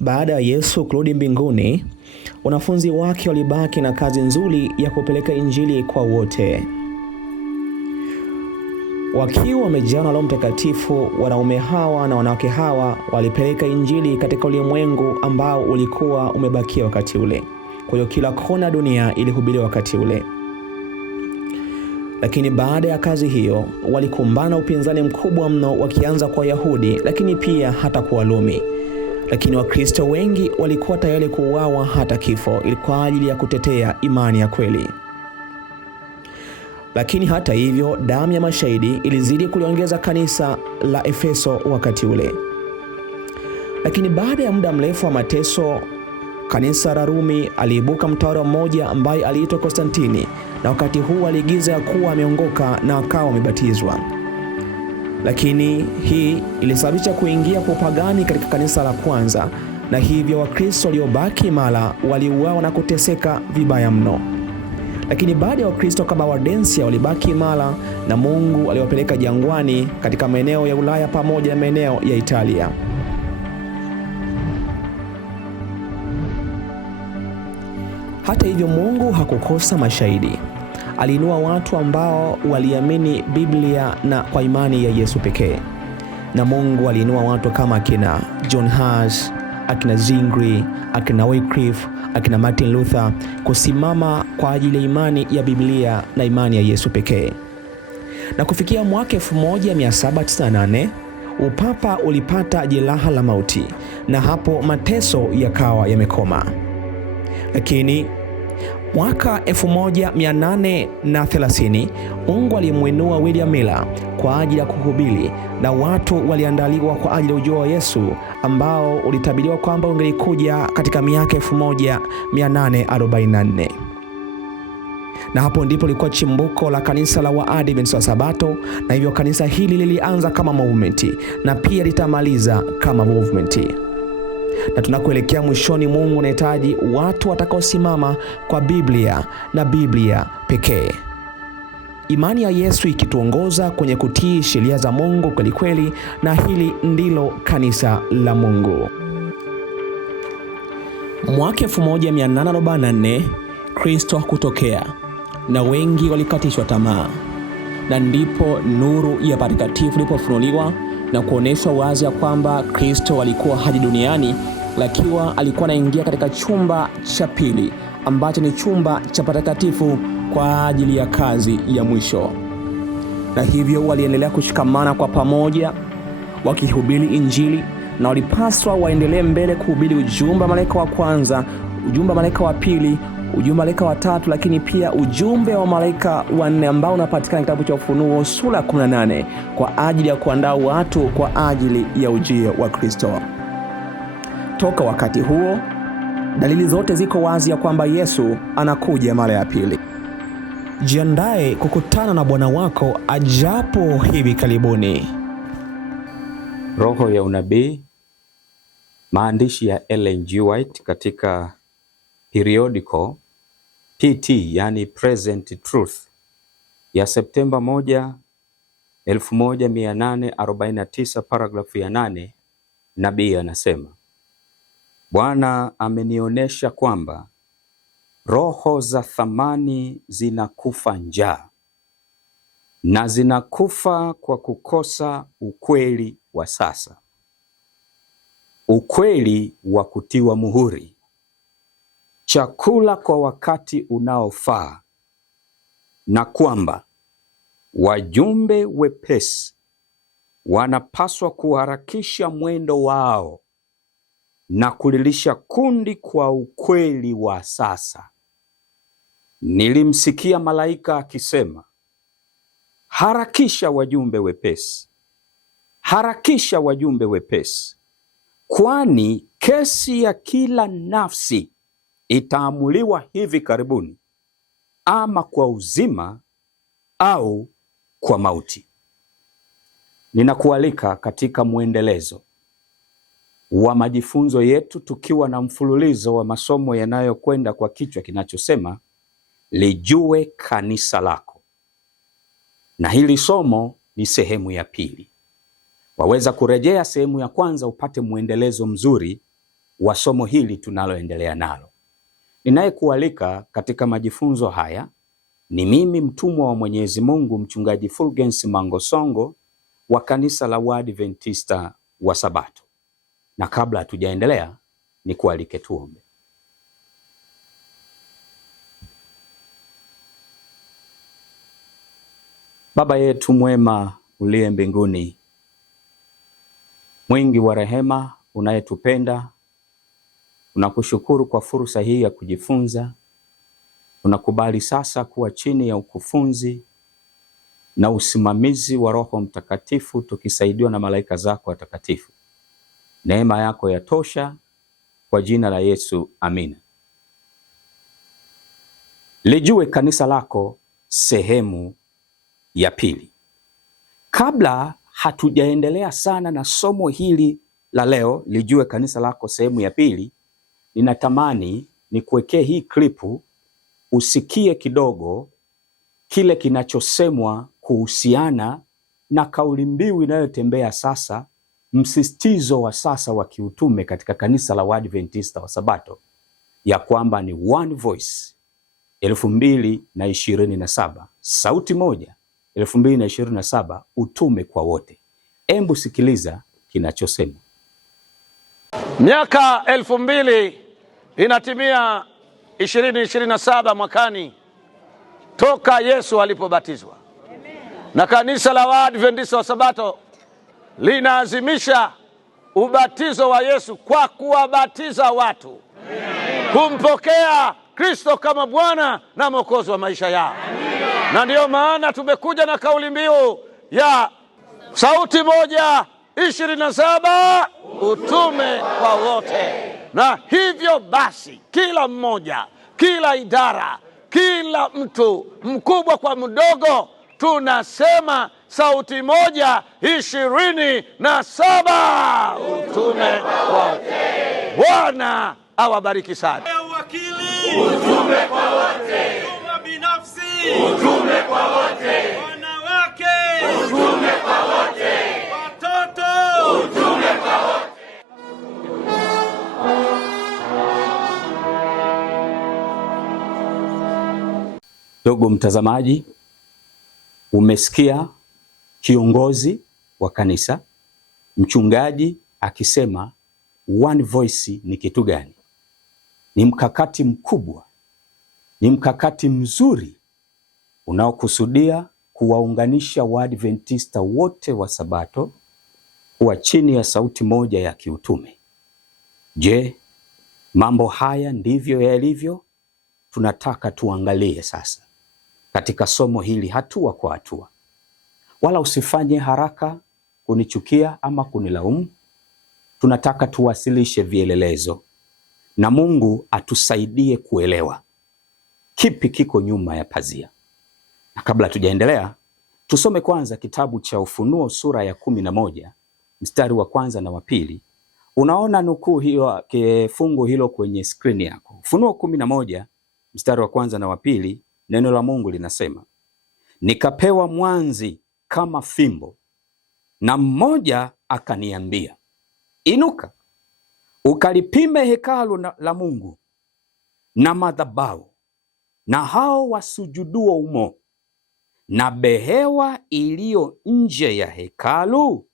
Baada ya Yesu kurudi mbinguni, wanafunzi wake walibaki na kazi nzuri ya kupeleka injili kwa wote. Wakiwa wamejaa na Roho Mtakatifu, wanaume hawa na wanawake hawa walipeleka injili katika ulimwengu ambao ulikuwa umebakia wakati ule. Kwa hiyo kila kona dunia ilihubiriwa wakati ule. Lakini baada ya kazi hiyo, walikumbana na upinzani mkubwa mno, wakianza kwa Wayahudi, lakini pia hata kwa Warumi. Lakini Wakristo wengi walikuwa tayari kuuawa hata kifo ili kwa ajili ya kutetea imani ya kweli. Lakini hata hivyo, damu ya mashahidi ilizidi kuliongeza kanisa la Efeso wakati ule. Lakini baada ya muda mrefu wa mateso, kanisa la Rumi aliibuka mtawala mmoja ambaye aliitwa Konstantini, na wakati huu aliagiza kuwa ameongoka na akawa amebatizwa. Lakini hii ilisababisha kuingia kwa upagani katika kanisa la kwanza, na hivyo Wakristo waliobaki imara waliuawa na kuteseka vibaya mno. Lakini baada ya Wakristo kama Waldensia walibaki imara, na Mungu aliwapeleka jangwani katika maeneo ya Ulaya pamoja na maeneo ya Italia. Hata hivyo, Mungu hakukosa mashahidi. Aliinua watu ambao waliamini Biblia na kwa imani ya Yesu pekee. Na Mungu aliinua watu kama akina John Huss, akina Zwingli, akina Wycliffe, akina Martin Luther kusimama kwa ajili ya imani ya Biblia na imani ya Yesu pekee. Na kufikia mwaka 1798, upapa ulipata jeraha la mauti, na hapo mateso yakawa yamekoma. Lakini mwaka 1830 Mungu alimuinua William Miller kwa ajili ya kuhubiri, na watu waliandaliwa kwa ajili ya ujio wa Yesu ambao ulitabiriwa kwamba ungelikuja katika miaka 1844. Na hapo ndipo lilikuwa chimbuko la kanisa la Waadventista wa Sabato, na hivyo kanisa hili lilianza kama movement na pia litamaliza kama movement. Na tunakoelekea mwishoni, Mungu anahitaji watu watakaosimama kwa Biblia na Biblia pekee. Imani ya Yesu ikituongoza kwenye kutii sheria za Mungu kweli kweli, na hili ndilo kanisa la Mungu. Mwaka 1844 Kristo kutokea, na wengi walikatishwa tamaa. Na ndipo nuru ya patakatifu ilipofunuliwa na kuoneshwa wazi ya kwamba Kristo alikuwa haji duniani, lakini alikuwa anaingia katika chumba cha pili ambacho ni chumba cha patakatifu kwa ajili ya kazi ya mwisho. Na hivyo waliendelea kushikamana kwa pamoja wakihubiri injili, na walipaswa waendelee mbele kuhubiri ujumbe wa malaika wa kwanza, ujumbe wa malaika wa pili, ujumbe wa malaika wa tatu, lakini pia ujumbe wa malaika wa nne ambao unapatikana kitabu cha Ufunuo sura 18 kwa ajili ya kuandaa watu kwa ajili ya ujio wa Kristo. Toka wakati huo, dalili zote ziko wazi ya kwamba Yesu anakuja mara ya pili. Jiandae kukutana na Bwana wako ajapo hivi karibuni. Roho ya unabii, maandishi ya Ellen G. White katika periodical PT, yani Present Truth, ya Septemba 1, 1849, paragrafu ya 8, nabii anasema, Bwana amenionyesha kwamba roho za thamani zinakufa njaa, na zinakufa kwa kukosa ukweli wa sasa, ukweli wa kutiwa muhuri, chakula kwa wakati unaofaa, na kwamba wajumbe wepesi wanapaswa kuharakisha mwendo wao na kulilisha kundi kwa ukweli wa sasa. Nilimsikia malaika akisema, harakisha wajumbe wepesi, harakisha wajumbe wepesi, kwani kesi ya kila nafsi itaamuliwa hivi karibuni, ama kwa uzima au kwa mauti. Ninakualika katika muendelezo wa majifunzo yetu, tukiwa na mfululizo wa masomo yanayokwenda kwa kichwa kinachosema lijue kanisa lako. Na hili somo ni sehemu ya pili. Waweza kurejea sehemu ya kwanza upate muendelezo mzuri wa somo hili tunaloendelea nalo. Ninayekualika katika majifunzo haya ni mimi mtumwa wa Mwenyezi Mungu, Mchungaji Fulgence Mangosongo wa kanisa la Waadventista wa Sabato. Na kabla hatujaendelea, nikualike tuombe. Baba yetu mwema uliye mbinguni, mwingi wa rehema, unayetupenda, tunakushukuru kwa fursa hii ya kujifunza. Tunakubali sasa kuwa chini ya ukufunzi na usimamizi wa Roho Mtakatifu, tukisaidiwa na malaika zako watakatifu. Neema yako yatosha, kwa jina la Yesu, amina. Lijue kanisa lako, sehemu ya pili. Kabla hatujaendelea sana na somo hili la leo, lijue kanisa lako sehemu ya pili, ninatamani nikuwekee hii klipu usikie kidogo kile kinachosemwa kuhusiana na kauli mbiu inayotembea sasa, msisitizo wa sasa wa kiutume katika kanisa la Waadventista wa Sabato, ya kwamba ni One Voice 2027, sauti moja 2027, utume kwa wote. Embu sikiliza kinachosema. Miaka 2000 inatimia 2027 mwakani toka Yesu alipobatizwa. Na kanisa la Waadventista wa Sabato linaazimisha ubatizo wa Yesu kwa kuwabatiza watu kumpokea Kristo kama Bwana na Mwokozi wa maisha yao. Na ndiyo maana tumekuja na kauli mbiu ya sauti moja 27, utume kwa wote. Na hivyo basi, kila mmoja, kila idara, kila mtu, mkubwa kwa mdogo, tunasema sauti moja 27, utume kwa wote. Bwana awabariki sana. Utume kwa wote. Huduma binafsi. Utume kwa wote. Wanawake. Utume kwa wote. Watoto. Utume kwa wote. Ndugu mtazamaji, umesikia kiongozi wa kanisa, mchungaji, akisema One Voice ni kitu gani? Ni mkakati mkubwa, ni mkakati mzuri unaokusudia kuwaunganisha Waadventista wote wa Sabato kuwa chini ya sauti moja ya kiutume. Je, mambo haya ndivyo yalivyo? Tunataka tuangalie sasa katika somo hili hatua kwa hatua. Wala usifanye haraka kunichukia ama kunilaumu. Tunataka tuwasilishe vielelezo na Mungu atusaidie kuelewa kipi kiko nyuma ya pazia. Na kabla tujaendelea, tusome kwanza kitabu cha Ufunuo sura ya 11 mstari wa 1 na wa 2. Unaona nukuu hiyo, kifungu hilo kwenye skrini yako. Ufunuo 11 mstari wa 1 na wa 2, neno la Mungu linasema, nikapewa mwanzi kama fimbo, na mmoja akaniambia, inuka ukalipime hekalu la Mungu na madhabahu na hao wasujuduo umo, na behewa iliyo nje ya hekalu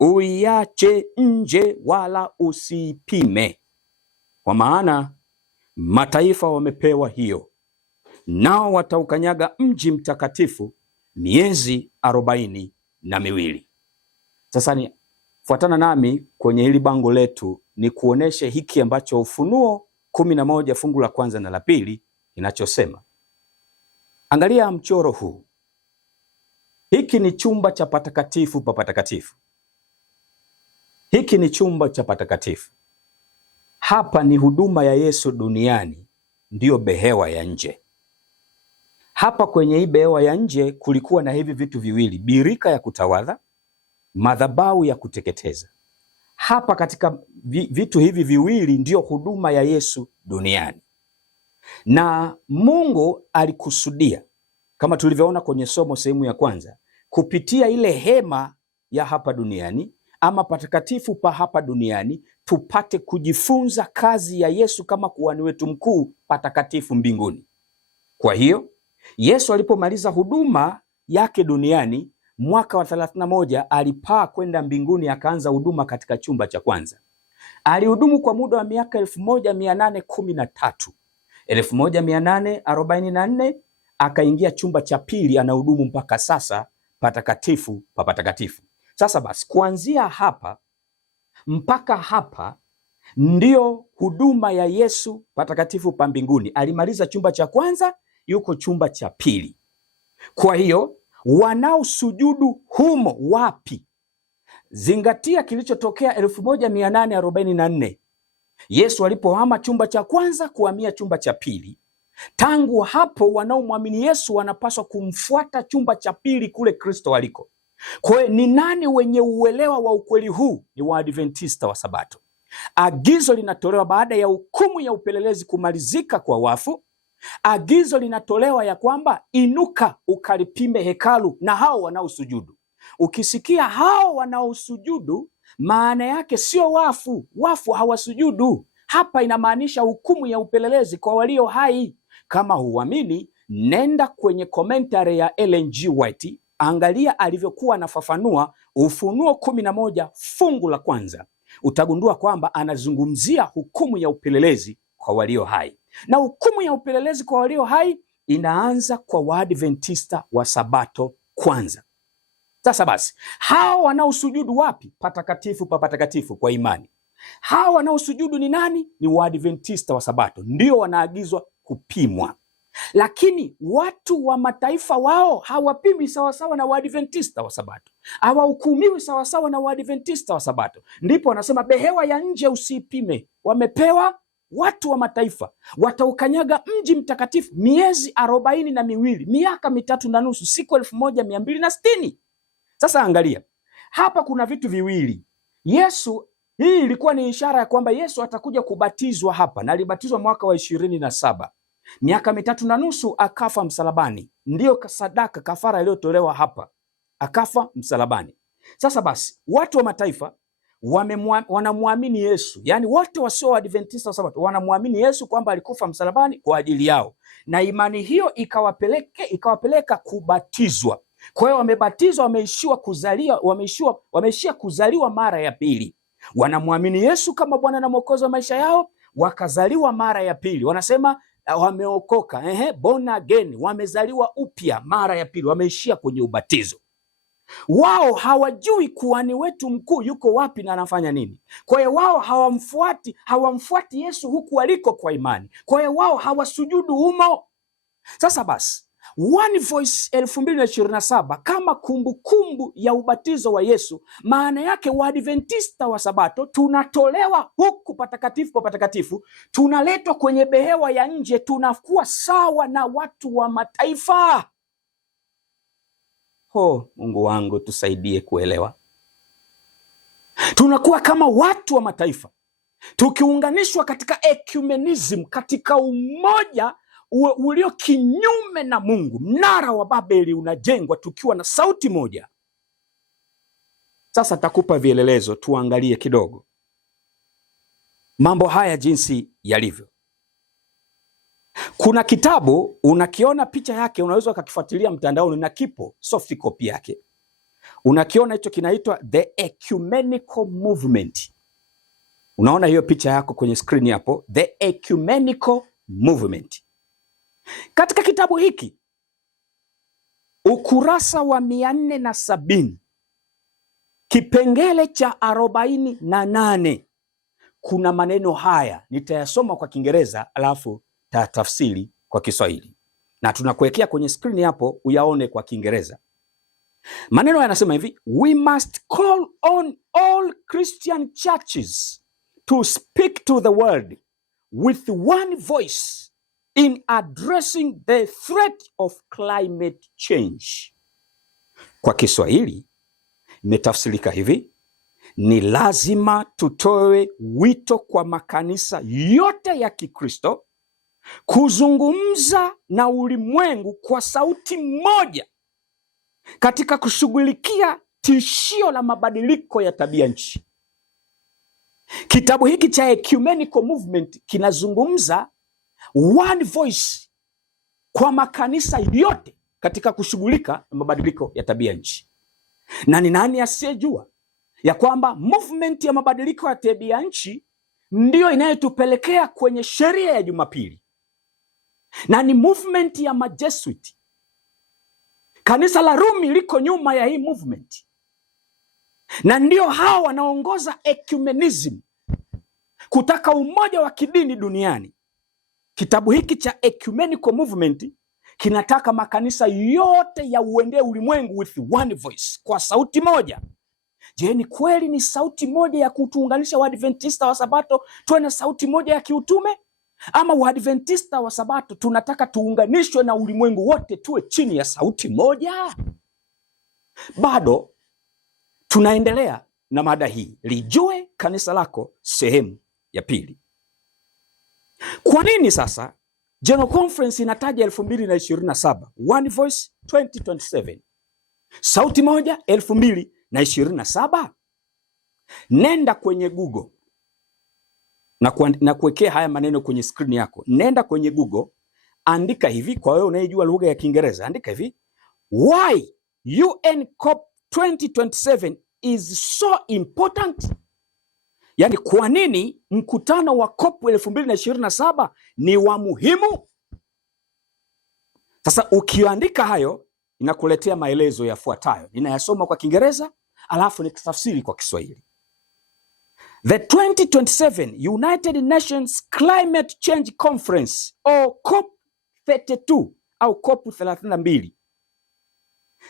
uiache nje, wala usipime, kwa maana mataifa wamepewa hiyo, nao wataukanyaga mji mtakatifu miezi 42. Sasa fuatana nami kwenye hili bango letu ni kuoneshe hiki ambacho Ufunuo 11 fungu la 1 na la 2 inachosema. Angalia mchoro huu. Hiki ni chumba cha patakatifu pa patakatifu. Hiki ni chumba cha patakatifu. Hapa ni huduma ya Yesu duniani, ndiyo behewa ya nje. Hapa kwenye hii behewa ya nje kulikuwa na hivi vitu viwili, birika ya kutawadha, madhabahu ya kuteketeza. Hapa katika vitu hivi viwili ndiyo huduma ya Yesu duniani. Na Mungu alikusudia, kama tulivyoona kwenye somo sehemu ya 1, kupitia ile hema ya hapa duniani ama patakatifu pa hapa duniani, tupate kujifunza kazi ya Yesu kama kuhani wetu mkuu patakatifu mbinguni. Kwa hiyo Yesu alipomaliza huduma yake duniani mwaka wa 31 alipaa kwenda mbinguni, akaanza huduma katika chumba cha kwanza. Alihudumu kwa muda wa miaka 1813. 1844 akaingia chumba cha pili, anahudumu mpaka sasa patakatifu pa patakatifu. Sasa basi, kuanzia hapa mpaka hapa ndio huduma ya Yesu patakatifu pa mbinguni. Alimaliza chumba cha kwanza, yuko chumba cha pili. Kwa hiyo wanaosujudu humo wapi? Zingatia kilichotokea 1844 Yesu alipohama chumba cha kwanza kuhamia chumba cha pili. Tangu hapo wanaomwamini Yesu wanapaswa kumfuata chumba cha pili kule Kristo aliko. Kwa hiyo ni nani wenye uelewa wa ukweli huu? Ni Waadventista wa Sabato. Agizo linatolewa baada ya hukumu ya upelelezi kumalizika kwa wafu. Agizo linatolewa ya kwamba inuka ukalipime hekalu na hao wanaosujudu. Ukisikia hao wanaosujudu, maana yake sio wafu. Wafu hawasujudu. Hapa inamaanisha hukumu ya upelelezi kwa walio hai. Kama huamini, nenda kwenye commentary ya Ellen G. White, angalia alivyokuwa anafafanua Ufunuo 11 fungu la kwanza. Utagundua kwamba anazungumzia hukumu ya upelelezi kwa walio hai. Na hukumu ya upelelezi kwa walio hai inaanza kwa Waadventista wa Sabato kwanza. Sasa basi, hao wanaosujudu wapi? Patakatifu pa patakatifu kwa imani. Hao wanaosujudu ni nani? Ni Waadventista wa Sabato, ndio wanaagizwa kupimwa. Lakini watu wa mataifa wao hawapimi sawasawa na Waadventista wa Sabato, hawahukumiwi sawasawa na Waadventista wa Sabato. Ndipo wanasema behewa ya nje usipime. Wamepewa watu wa mataifa, wataukanyaga mji mtakatifu miezi 42, miaka 3.5, siku 1260. Sasa angalia hapa, kuna vitu viwili. Yesu, hii ilikuwa ni ishara ya kwamba Yesu atakuja kubatizwa hapa, na alibatizwa mwaka wa 27. Miaka 3.5 akafa msalabani, ndiyo sadaka kafara iliyotolewa hapa, akafa msalabani. Sasa basi, watu wa mataifa wanamwamini Yesu, yani wote wasio Waadventista wa Sabato wanamwamini Yesu kwamba alikufa msalabani kwa ajili yao, na imani hiyo ikawapeleka kubatizwa. Kwa hiyo wamebatizwa, wameishia kuzaliwa mara ya pili. Wanamwamini Yesu kama Bwana na Mwokozi wa maisha yao, wakazaliwa mara ya pili. Wanasema wameokoka, born again, wamezaliwa upya mara ya pili, wameishia kwenye ubatizo. Wao hawajui kuhani wetu mkuu yuko wapi na anafanya nini. Kwa hiyo wao hawamfuati Yesu huku aliko kwa imani. Kwa hiyo wao hawasujudu humo. Sasa basi, One Voice 2027 kama kumbukumbu ya ubatizo wa Yesu, maana yake Waadventista wa Sabato tunatolewa huku patakatifu pa patakatifu, tunaletwa kwenye behewa ya nje, tunakuwa sawa na watu wa mataifa. Mungu wangu tusaidie kuelewa. Tunakuwa kama watu wa mataifa, tukiunganishwa katika ecumenism, katika umoja ulio kinyume na Mungu. Mnara wa Babeli unajengwa tukiwa na sauti moja. Sasa takupa vielelezo, tuangalie kidogo mambo haya jinsi yalivyo. Kuna kitabu unakiona picha yake, unaweza ukakifuatilia mtandaoni na kipo soft copy yake. Unakiona hicho, kinaitwa The Ecumenical Movement. Unaona hiyo picha yako kwenye screen hapo, The Ecumenical Movement. Katika kitabu hiki ukurasa wa 470 kipengele cha 48 kuna maneno haya, nitayasoma kwa Kiingereza alafu tafsiri kwa Kiswahili, na tunakuwekea kwenye screen hapo uyaone kwa Kiingereza. Maneno yanasema hivi: we must call on all Christian churches to speak to the world with one voice in addressing the threat of climate change. Kwa Kiswahili imetafsirika hivi: ni lazima tutoe wito kwa makanisa yote ya Kikristo kuzungumza na ulimwengu kwa sauti moja katika kushughulikia tishio la mabadiliko ya tabia nchi. Kitabu hiki cha Ecumenical Movement kinazungumza one voice kwa makanisa yote katika kushughulika na mabadiliko ya tabia nchi. Na ni nani asiyejua ya kwamba movement ya mabadiliko ya tabia nchi ndiyo inayotupelekea kwenye sheria ya Jumapili, na ni movement ya Majesuiti. Kanisa la Rumi liko nyuma ya hii movement, na ndio hao wanaongoza ecumenism, kutaka umoja wa kidini duniani. Kitabu hiki cha Ecumenical Movement kinataka makanisa yote ya uendee ulimwengu with one voice, kwa sauti moja. Je, ni kweli ni sauti moja ya kutuunganisha Waadventista wa Sabato tuwe na sauti moja ya kiutume? Ama Waadventista wa Sabato tunataka tuunganishwe na ulimwengu wote tuwe chini ya sauti moja? Bado tunaendelea na mada hii, lijue kanisa lako, sehemu ya pili. Kwa nini sasa General Conference inataja 2027, One Voice 2027, sauti moja 2027? Nenda kwenye Google na kuwekea haya maneno kwenye screen yako. Nenda kwenye Google, andika hivi, kwa wewe unayejua lugha ya Kiingereza, andika hivi: why UN COP 2027 is so important. Yaani, kwa nini mkutano wa COP 2027 ni wa muhimu? Sasa ukiandika hayo, inakuletea maelezo yafuatayo. Ninayasoma kwa Kiingereza alafu nitafsiri kwa Kiswahili. The 2027 United Nations Climate Change Conference, or COP 32 au COP 32,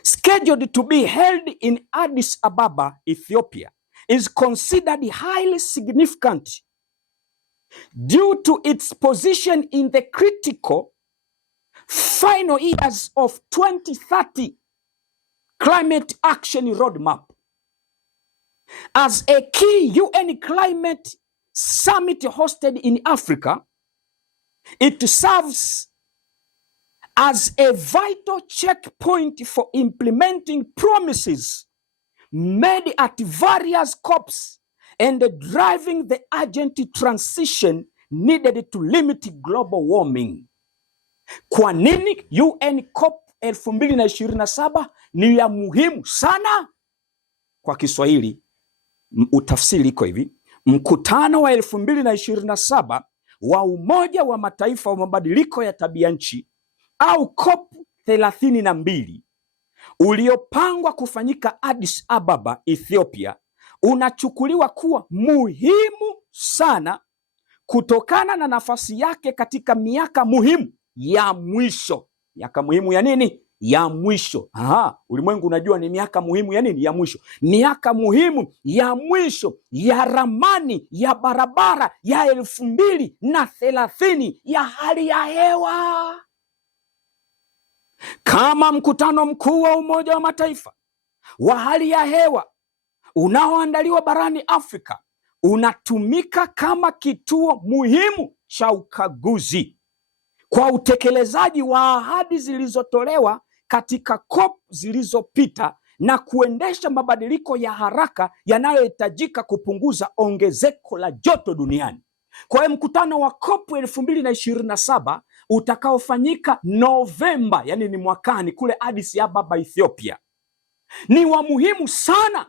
scheduled to be held in Addis Ababa, Ethiopia, is considered highly significant due to its position in the critical final years of 2030 climate action roadmap. As a key UN climate summit hosted in Africa, it serves as a vital checkpoint for implementing promises made at various COPs and driving the urgent transition needed to limit global warming. Kwa nini UN COP 2027 ni ya muhimu sana? Kwa Kiswahili utafsiri iko hivi: mkutano wa 2027 wa Umoja wa Mataifa wa mabadiliko ya tabia nchi au COP 32 uliopangwa kufanyika Addis Ababa, Ethiopia, unachukuliwa kuwa muhimu sana kutokana na nafasi yake katika miaka muhimu ya mwisho. Miaka muhimu ya nini? Ya mwisho. Ulimwengu unajua ni miaka muhimu ya nini? Ya mwisho. Miaka muhimu ya mwisho ya ramani ya barabara ya 2030 ya hali ya hewa. Kama mkutano mkuu wa Umoja wa Mataifa wa hali ya hewa unaoandaliwa barani Afrika unatumika kama kituo muhimu cha ukaguzi kwa utekelezaji wa ahadi zilizotolewa katika COP zilizopita na kuendesha mabadiliko ya haraka yanayohitajika kupunguza ongezeko la joto duniani. Kwa hiyo mkutano wa COP 2027 utakaofanyika Novemba, yani ni mwakani, kule Addis Ababa, Ethiopia, ni wa muhimu sana.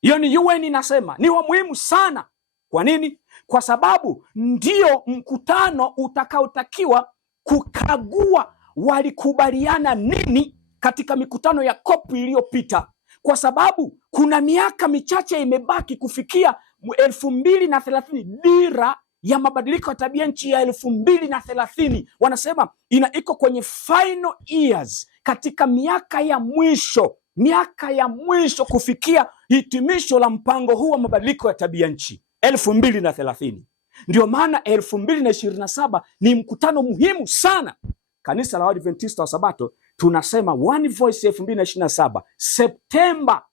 Hiyo ni UN inasema ni wa muhimu sana. Kwa nini? Kwa sababu ndio mkutano utakaotakiwa kukagua walikubaliana nini katika mikutano ya COP iliyopita, kwa sababu kuna miaka michache imebaki kufikia 2030, dira ya mabadiliko ya tabia nchi ya 2030. Wanasema iko kwenye final years, katika miaka ya mwisho kufikia hitimisho la mpango huu wa mabadiliko ya tabia nchi 2030. Ndio maana 2027 ni mkutano muhimu sana. Kanisa la Waadventista wa Sabato tunasema One Voice 2027 Septemba,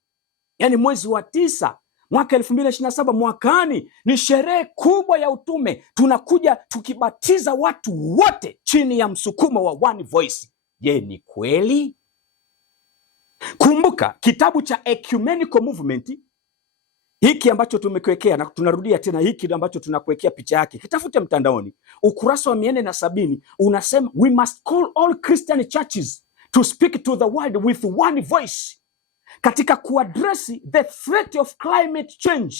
yani mwezi wa 9 mwaka 2027, mwakani, ni sherehe kubwa ya utume. Tunakuja tukibatiza watu wote chini ya msukumo wa One Voice. Je, ni kweli? Kumbuka kitabu cha Ecumenical Movement hiki ambacho tumekuwekea, na tunarudia tena, hiki ambacho tunakuwekea picha yake, kitafute mtandaoni, ukurasa wa 470 unasema we must call all Christian churches to speak to the world with one voice, katika kuaddress the threat of climate change,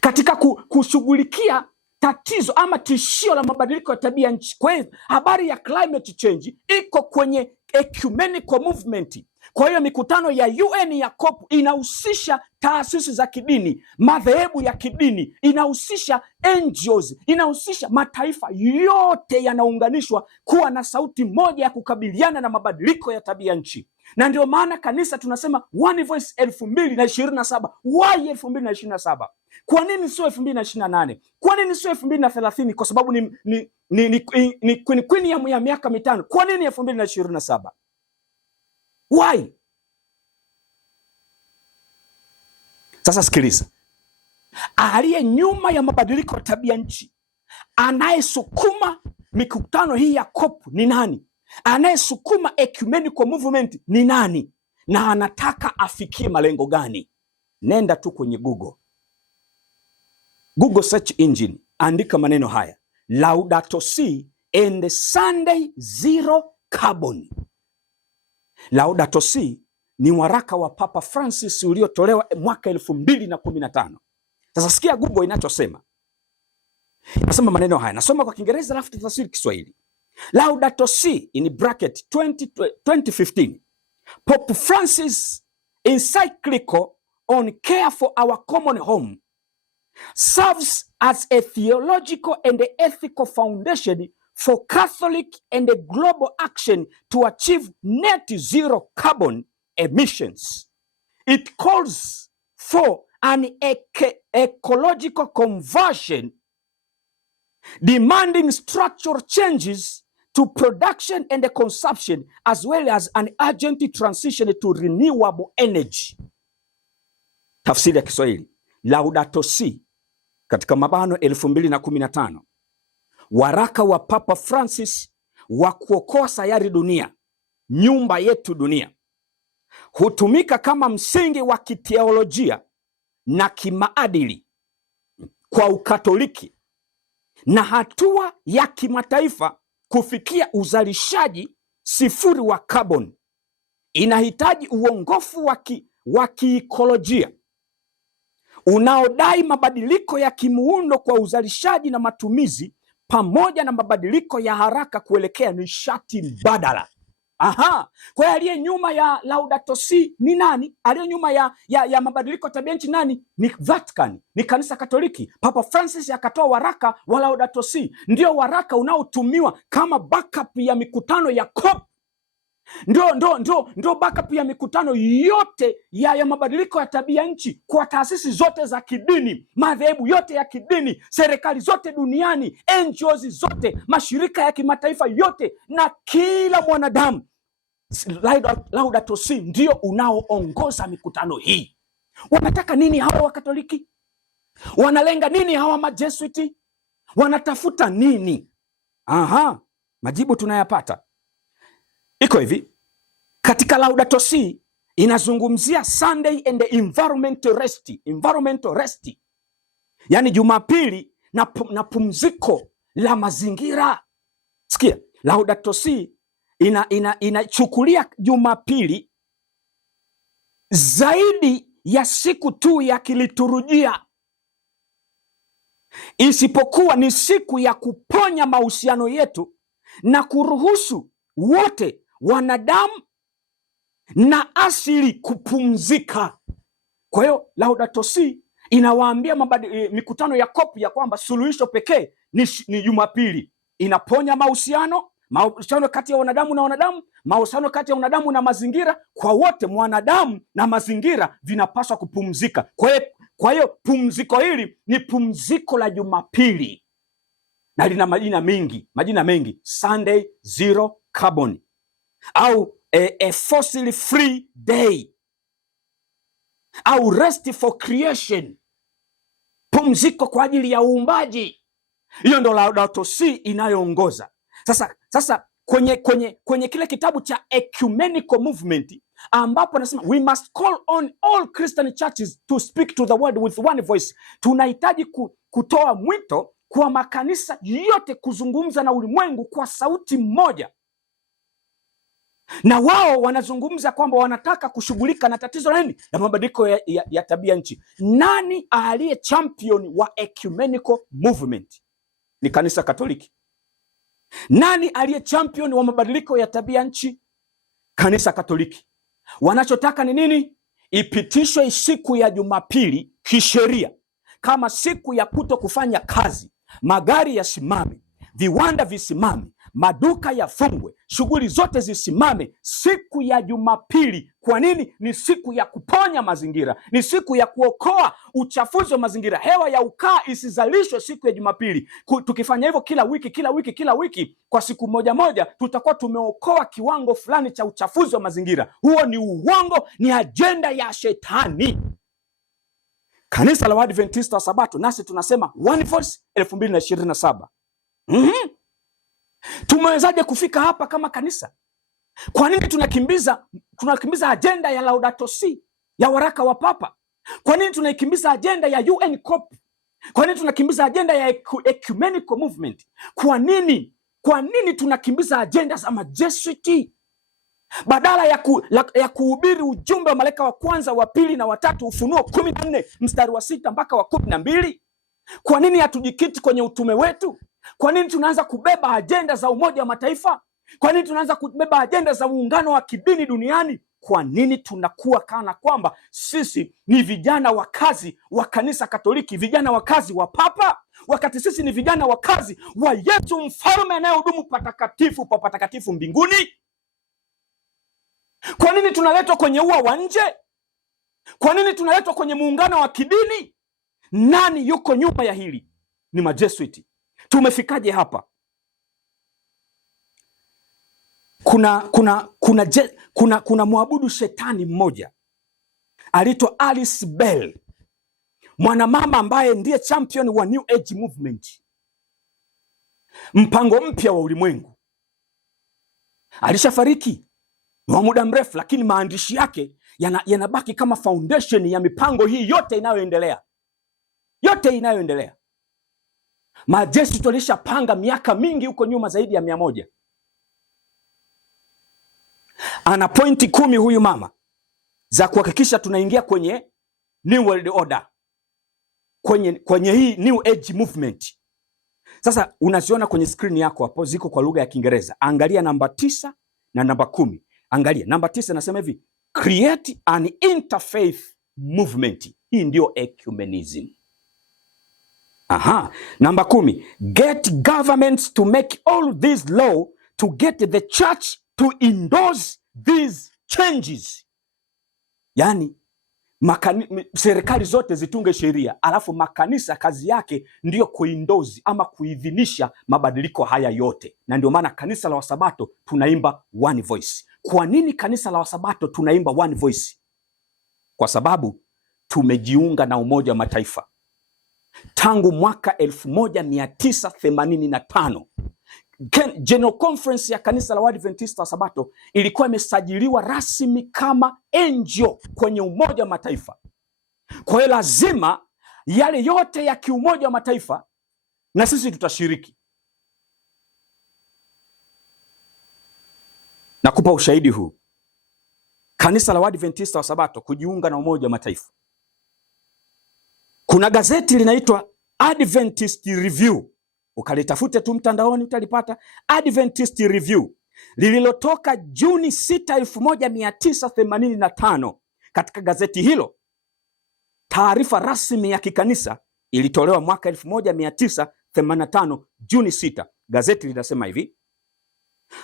katika kushughulikia tatizo ama tishio la mabadiliko ya tabia nchi. Kwa hiyo habari ya climate change iko kwenye ecumenical movement. Kwa hiyo mikutano ya UN ya COP inahusisha taasisi za kidini, madhehebu ya kidini, inahusisha NGOs, inahusisha mataifa yote, yanaunganishwa kuwa na sauti moja ya kukabiliana na mabadiliko ya tabia nchi. Na ndio maana kanisa tunasema One Voice 2027. Why 2027? Kwa nini sio 2028? Kwa nini sio 2030? Kwa sababu ni queen ya miaka mitano. Kwa nini 2027? Why? Sasa sikiliza, aliye nyuma ya mabadiliko ya tabia nchi, anayesukuma mikutano hii ya COP ni nani? Anayesukuma ecumenical movement ni nani? Na anataka afikie malengo gani? Nenda tu kwenye Google search engine, andika maneno haya: Laudato Si and Sunday Zero Carbon. Laudato Si ni waraka wa Papa Francis uliotolewa mwaka 2015. Sasa sikia Google inachosema. Nasema maneno haya, nasoma kwa Kiingereza alafu tafsiri Kiswahili. Laudato Si in bracket 2015. Pope Francis encyclical on care for our common home serves as a theological and ethical foundation for Catholic and global action to achieve net zero carbon emissions. It calls for an ecological conversion, demanding structural changes to production and consumption, as well as an urgent transition to renewable energy. Tafsiri ya Kiswahili: Laudato Si katika mabano 2015, waraka wa Papa Francis wa kuokoa sayari dunia, nyumba yetu dunia, hutumika kama msingi wa kiteolojia na kimaadili kwa Ukatoliki na hatua ya kimataifa kufikia uzalishaji sifuri wa carbon. Inahitaji uongofu wa kiikolojia unaodai mabadiliko ya kimuundo kwa uzalishaji na matumizi, pamoja na mabadiliko ya haraka kuelekea nishati mbadala. Aha, kwa hiyo aliye nyuma ya Laudato Si ni nani? Aliye nyuma ya mabadiliko tabia nchi nani? Ni Vatican, ni kanisa Katoliki. Papa Francis akatoa waraka wa Laudato Si, ndio waraka unaotumiwa kama backup ya mikutano ya COP. Ndio backup ya mikutano yote ya mabadiliko ya tabia nchi kwa taasisi zote za kidini, madhehebu yote ya kidini, serikali zote duniani, NGOs zote, mashirika ya kimataifa yote, na kila mwanadamu. Laudato Si ndio unaoongoza mikutano hii. Wanataka nini hawa Wakatoliki? Wanalenga nini hawa Majesuiti? Wanatafuta nini? Aha, majibu tunayapata. Iko hivi, katika Laudato Si inazungumzia Sunday and environmental rest. Yani Jumapili na pumziko la mazingira. Sikia, Laudato Si inachukulia Jumapili zaidi ya siku tu ya kiliturujia, isipokuwa ni siku ya kuponya mahusiano yetu na kuruhusu wote, wanadamu na asili, kupumzika. Kwa hiyo Laudato Si inawaambia mikutano ya COP ya kwamba suluhisho pekee ni Jumapili. Inaponya mahusiano kati ya wanadamu na wanadamu, mahusiano kati ya wanadamu na mazingira. Kwa wote, mwanadamu na mazingira vinapaswa kupumzika. Kwa hiyo pumziko hili ni pumziko la Jumapili, na lina majina mengi: Sunday Zero Carbon, au a fossil free day, au rest for creation, pumziko kwa ajili ya uumbaji. Hiyo ndo Laudato Si inayoongoza. Sasa kwenye kile kitabu cha Ecumenical Movement ambapo anasema we must call on all Christian churches to speak to the world with one voice. Tunahitaji kutoa mwito kwa makanisa yote kuzungumza na ulimwengu kwa sauti moja. Na wao wanazungumza kwamba wanataka kushughulika na tatizo la nini? La mabadiliko ya tabia nchi. Nani aliye champion wa ecumenical movement? Ni kanisa Katoliki. Nani aliye champion wa mabadiliko ya tabia nchi? Kanisa Katoliki. Wanachotaka ni nini? Ipitishwe siku ya Jumapili kisheria kama siku ya kuto kufanya kazi, magari yasimame, viwanda visimame, maduka yafungwe, shughuli zote zisimame siku ya Jumapili. Kwa nini? Ni siku ya kuponya mazingira, ni siku ya kuokoa uchafuzi wa mazingira. Hewa ya ukaa isizalishwe siku ya Jumapili. Tukifanya hivyo kila wiki kwa siku moja, tutakuwa tumeokoa kiwango fulani cha uchafuzi wa mazingira. Huo ni uongo, ni ajenda ya shetani. Kanisa la Waadventista wa Sabato nasi tunasema One Voice 2027. Tumewezaje kufika hapa kama kanisa? Kwa nini tunakimbiza ajenda ya Laudato Si, ya waraka wa Papa? Kwa nini tunaikimbiza ajenda ya UN COP? Kwa nini tunakimbiza ajenda ya ecumenical movement? Kwa nini tunakimbiza ajenda za majesuiti badala ya kuhubiri ujumbe wa malaika wa kwanza, wa pili na watatu, Ufunuo 14 mstari wa 6 mpaka wa 12? Kwa nini hatujikiti kwenye utume wetu? Kwa nini tunaanza kubeba ajenda za Umoja wa Mataifa? Kwa nini tunaanza kubeba ajenda za muungano wa kidini duniani? Kwa nini tunakuwa kana kwamba sisi ni vijana wa kazi wa kanisa Katoliki, vijana wa kazi wa Papa, wakati sisi ni vijana wa kazi wa Yesu mfalme anayehudumu patakatifu pa patakatifu mbinguni? Kwa nini tunaletwa kwenye ua wa nje? Kwa nini tunaletwa kwenye muungano wa kidini? Nani yuko nyuma ya hili? Ni majesuiti. Tumefikaje hapa? Kuna mwabudu shetani mmoja aliitwa Alice Bell, mwanamama ambaye ndiye champion wa New Age movement, mpango mpya wa ulimwengu. Alishafariki wa muda mrefu, lakini maandishi yake yanabaki kama foundation ya mipango hii yote inayoendelea. Majeshi tulishapanga miaka mingi huko nyuma, zaidi ya 100. Ana pointi 10 huyu mama za kuhakikisha tunaingia kwenye New World Order, kwenye hii New Age movement. Sasa unaziona kwenye screen yako hapo, ziko kwa lugha ya Kiingereza. Angalia namba 9 na namba 10. Angalia namba 9, nasema hivi: create an interfaith movement. Hii ndio ecumenism. Namba 10, get governments to make all this law to get the church to endorse these changes. Yani serikali zote zitunge sheria, alafu makanisa kazi yake ndiyo kuendorse ama kuidhinisha mabadiliko haya yote. Na ndio maana kanisa la Wasabato tunaimba One Voice. Kwa nini kanisa la Wasabato tunaimba One Voice? Kwa sababu tumejiunga na Umoja wa Mataifa tangu mwaka 1985. General Conference ya kanisa la Waadventista wa Sabato ilikuwa imesajiliwa rasmi kama NGO kwenye Umoja wa Mataifa. Kwa hiyo lazima yale yote ya kiumoja wa Mataifa na sisi tutashiriki. Nakupa ushahidi huu. Kanisa la Waadventista wa Sabato kujiunga na Umoja wa Mataifa. Kuna gazeti linaitwa Adventist Review. Ukalitafute tu mtandaoni utalipata. Adventist Review lililotoka Juni 6, 1985. Katika gazeti hilo, taarifa rasmi ya kikanisa ilitolewa mwaka 1985 Juni 6. Gazeti linasema hivi: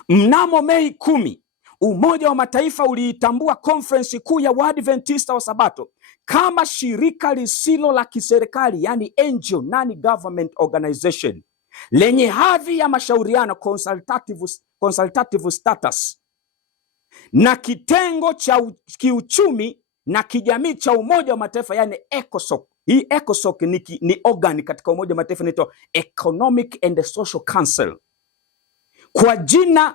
mnamo Mei 10, Umoja wa Mataifa uliitambua Conference Kuu ya Waadventista wa Sabato kama shirika lisilo la kiserikali, yani NGO, non-government organization, lenye hadhi ya mashauriano consultative status, na kitengo cha kiuchumi na kijamii cha Umoja wa Mataifa, yani ECOSOC. Hii ECOSOC ni organ katika Umoja wa Mataifa, inaitwa Economic and Social Council.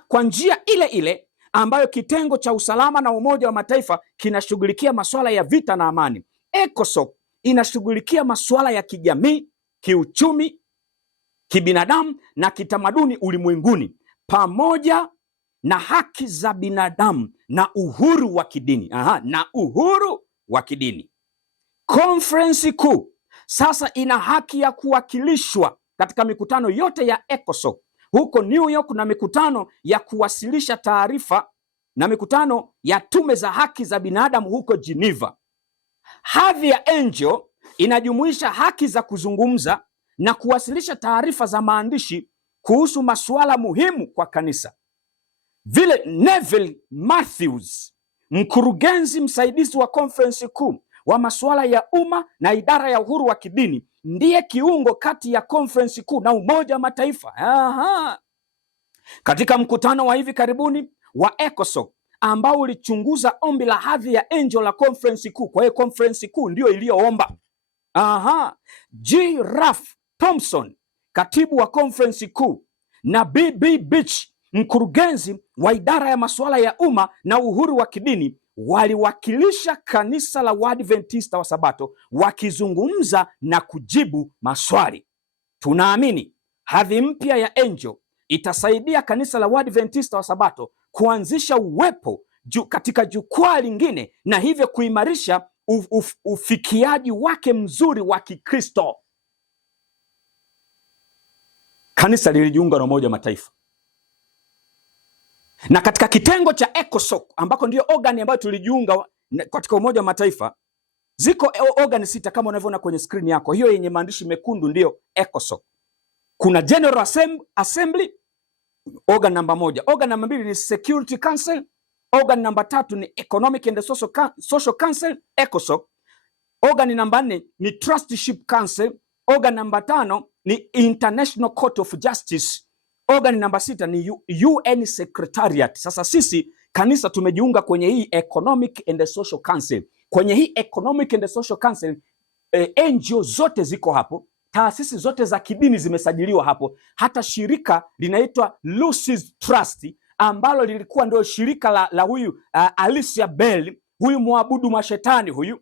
Kwa njia ile ile ambayo kitengo cha usalama na Umoja wa Mataifa kinashughulikia masuala ya vita na amani. ECOSOC inashughulikia masuala ya kijamii, kiuchumi, kibinadamu na kitamaduni ulimwenguni, pamoja na haki za binadamu na uhuru wa kidini. Na uhuru wa kidini. Konferensi kuu sasa ina haki ya kuwakilishwa katika mikutano yote ya ECOSOC. Huko New York kuna mikutano ya kuwasilisha taarifa na mikutano ya tume za haki za binadamu huko Geneva. Hadhi ya angel inajumuisha haki za kuzungumza na kuwasilisha taarifa za maandishi kuhusu masuala muhimu kwa kanisa. Vile Neville Matthews, mkurugenzi msaidizi wa konferensi kuu wa masuala ya umma na idara ya uhuru wa kidini, ndiye kiungo kati ya konferensi kuu na Umoja wa Mataifa. Katika mkutano wa hivi karibuni wa ECOSOC ambao ulichunguza ombi la hadhi ya angel la konferensi kuu, kwa hiyo konferensi kuu ndio iliyoomba. G. Ralph Thompson, katibu wa konferensi kuu, na B.B. Beach, mkurugenzi wa idara ya masuala ya umma na uhuru wa kidini, waliwakilisha kanisa la Waadventista wa Sabato wakizungumza na kujibu maswali. Tunaamini hadhi mpya ya angel itasaidia kanisa la Waadventista wa Sabato kuanzisha uwepo katika jukwaa lingine na hivyo kuimarisha ufikiaji wake mzuri wa Kikristo. Kanisa lilijiunga na Umoja wa Mataifa, na katika kitengo cha ECOSOC ambako ndio organi ambayo tulijiunga katika Umoja wa Mataifa, ziko organi 6 kama unavyoona kwenye screen yako. Hiyo yenye maandishi mekundu ndio ECOSOC. Kuna General Assembly, organ namba 1. Organ namba 2 ni Security Council. Organ namba 3 ni Economic and Social Council, ECOSOC. Organ namba 4 ni Trusteeship Council. Organ namba 5 ni International Court of Justice. Organ namba 6 ni UN Secretariat. Sasa sisi kanisa tumejiunga kwenye hii Economic and Social Council. Kwenye hii Economic and Social Council, NGO zote ziko hapo, taasisi zote za kidini zimesajiliwa hapo, hata shirika linaitwa Lucy's Trust ambalo lilikuwa ndio shirika la huyu Alicia Bell, huyu muabudu mashetani, huyu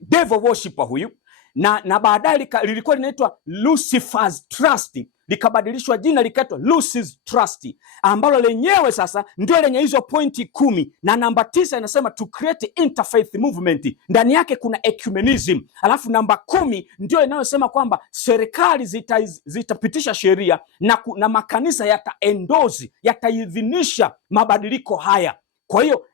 devil worshipper huyu, na baadaye lilikuwa linaitwa Lucifer's Trust, likabadilishwa jina likaitwa Lucy's Trust, ambalo lenyewe sasa ndio lenye hizo pointi 10, na namba 9 inasema to create interfaith movement. Ndani yake kuna ecumenism. Alafu namba 10 ndio inayosema kwamba serikali zitapitisha sheria na makanisa yataidhinisha mabadiliko haya. Kwa hiyo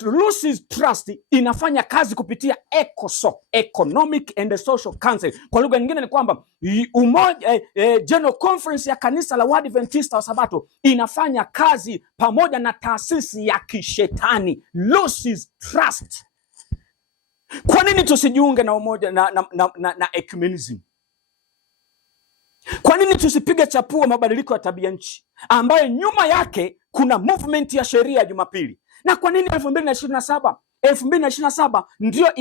Lucy's Trust inafanya kazi kupitia ECOSOC, Economic and Social Council. Kwa lugha nyingine ni kwamba General Conference ya kanisa la Waadventista wa Sabato inafanya kazi pamoja na taasisi ya kishetani Lucy's Trust. Kwa nini tusijiunge na umoja na ecumenism? Kwa nini tusipige chapua mabadiliko ya tabia nchi ambayo nyuma yake kuna movement ya sheria ya Jumapili? Na kwa nini 2027 ndio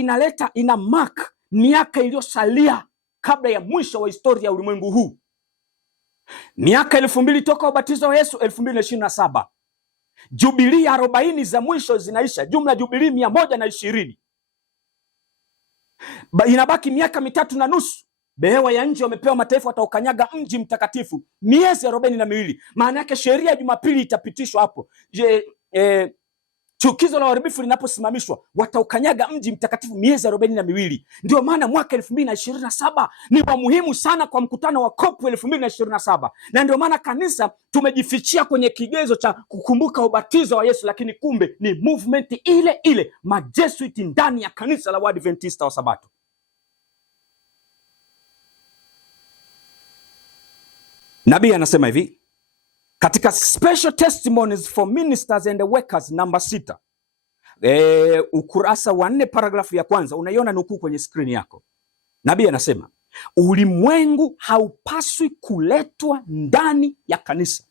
ina mark miaka iliyosalia kabla ya mwisho wa historia ya ulimwengu huu? Miaka 2000 toka ubatizo wa Yesu, 2027 jubilii 40 za mwisho zinaisha, jumla jubilii 120. Inabaki miaka 3.5. Behewa ya nje wamepewa mataifa wataukanyaga mji mtakatifu miezi 42. Maana yake sheria ya Jumapili itapitishwa hapo. Chukizo la uharibifu linaposimamishwa wataukanyaga mji mtakatifu miezi 42. Ndio maana mwaka 2027 ni wa muhimu sana kwa mkutano wa COP 2027. Na ndio maana kanisa tumejifichia kwenye kigezo cha kukumbuka ubatizo wa Yesu, lakini kumbe ni movement ile ile Majesuit ndani ya kanisa la Waadventista wa Sabato. Nabii anasema hivi katika Special Testimonies for Ministers and Workers namba 6, ukurasa wa 4 paragrafu ya kwanza, unaiona nukuu kwenye screen yako. Nabii anasema ulimwengu haupaswi kuletwa ndani ya kanisa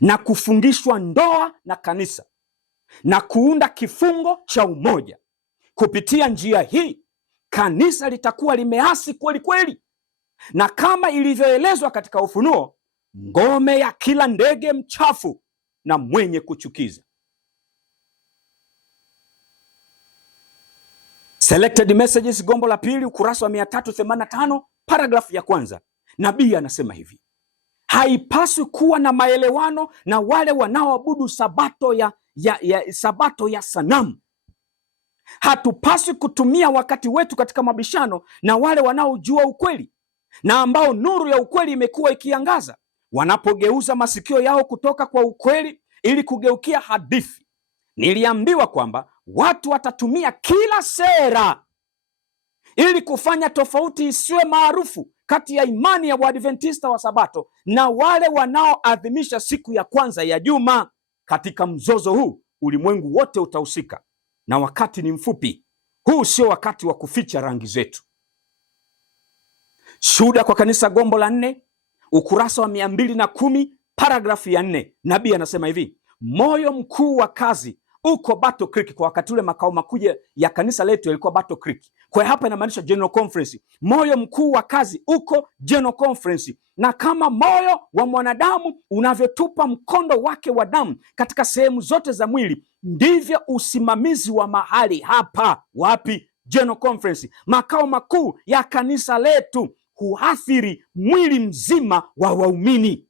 na kufungishwa ndoa na kanisa na kuunda kifungo cha umoja. Kupitia njia hii kanisa litakuwa limeasi kweli kweli, na kama ilivyoelezwa katika Ufunuo, ngome ya kila ndege mchafu na mwenye kuchukiza. Selected Messages gombo la pili ukurasa wa 385 paragrafu ya kwanza. Nabii anasema hivi: haipaswi kuwa na maelewano na wale wanaoabudu sabato ya sanamu. Hatupaswi kutumia wakati wetu katika mabishano na wale wanaojua ukweli na ambao nuru ya ukweli imekuwa ikiangaza, wanapogeuza masikio yao kutoka kwa ukweli ili kugeukia hadithi. Niliambiwa kwamba watu watatumia kila sera ili kufanya tofauti isiwe maarufu kati ya imani ya Waadventista wa Sabato na wale wanaoadhimisha siku ya kwanza ya juma. Katika mzozo huu ulimwengu wote utahusika, na wakati ni mfupi. Huu sio wakati wa kuficha rangi zetu. Shuhuda kwa Kanisa gombo la 4 ukurasa wa 210 paragrafu ya 4. Nabii anasema hivi: moyo mkuu wa kazi uko Battle Creek. Kwa wakati ule makao makuu ya kanisa letu yalikuwa Battle Creek. Kwa hapa inamaanisha General Conference. Moyo mkuu wa kazi uko General Conference. Na kama moyo wa mwanadamu unavyotupa mkondo wake wa damu katika sehemu zote za mwili, ndivyo usimamizi wa mahali hapa, wapi? General Conference, makao makuu ya kanisa letu, huathiri mwili mzima wa waumini.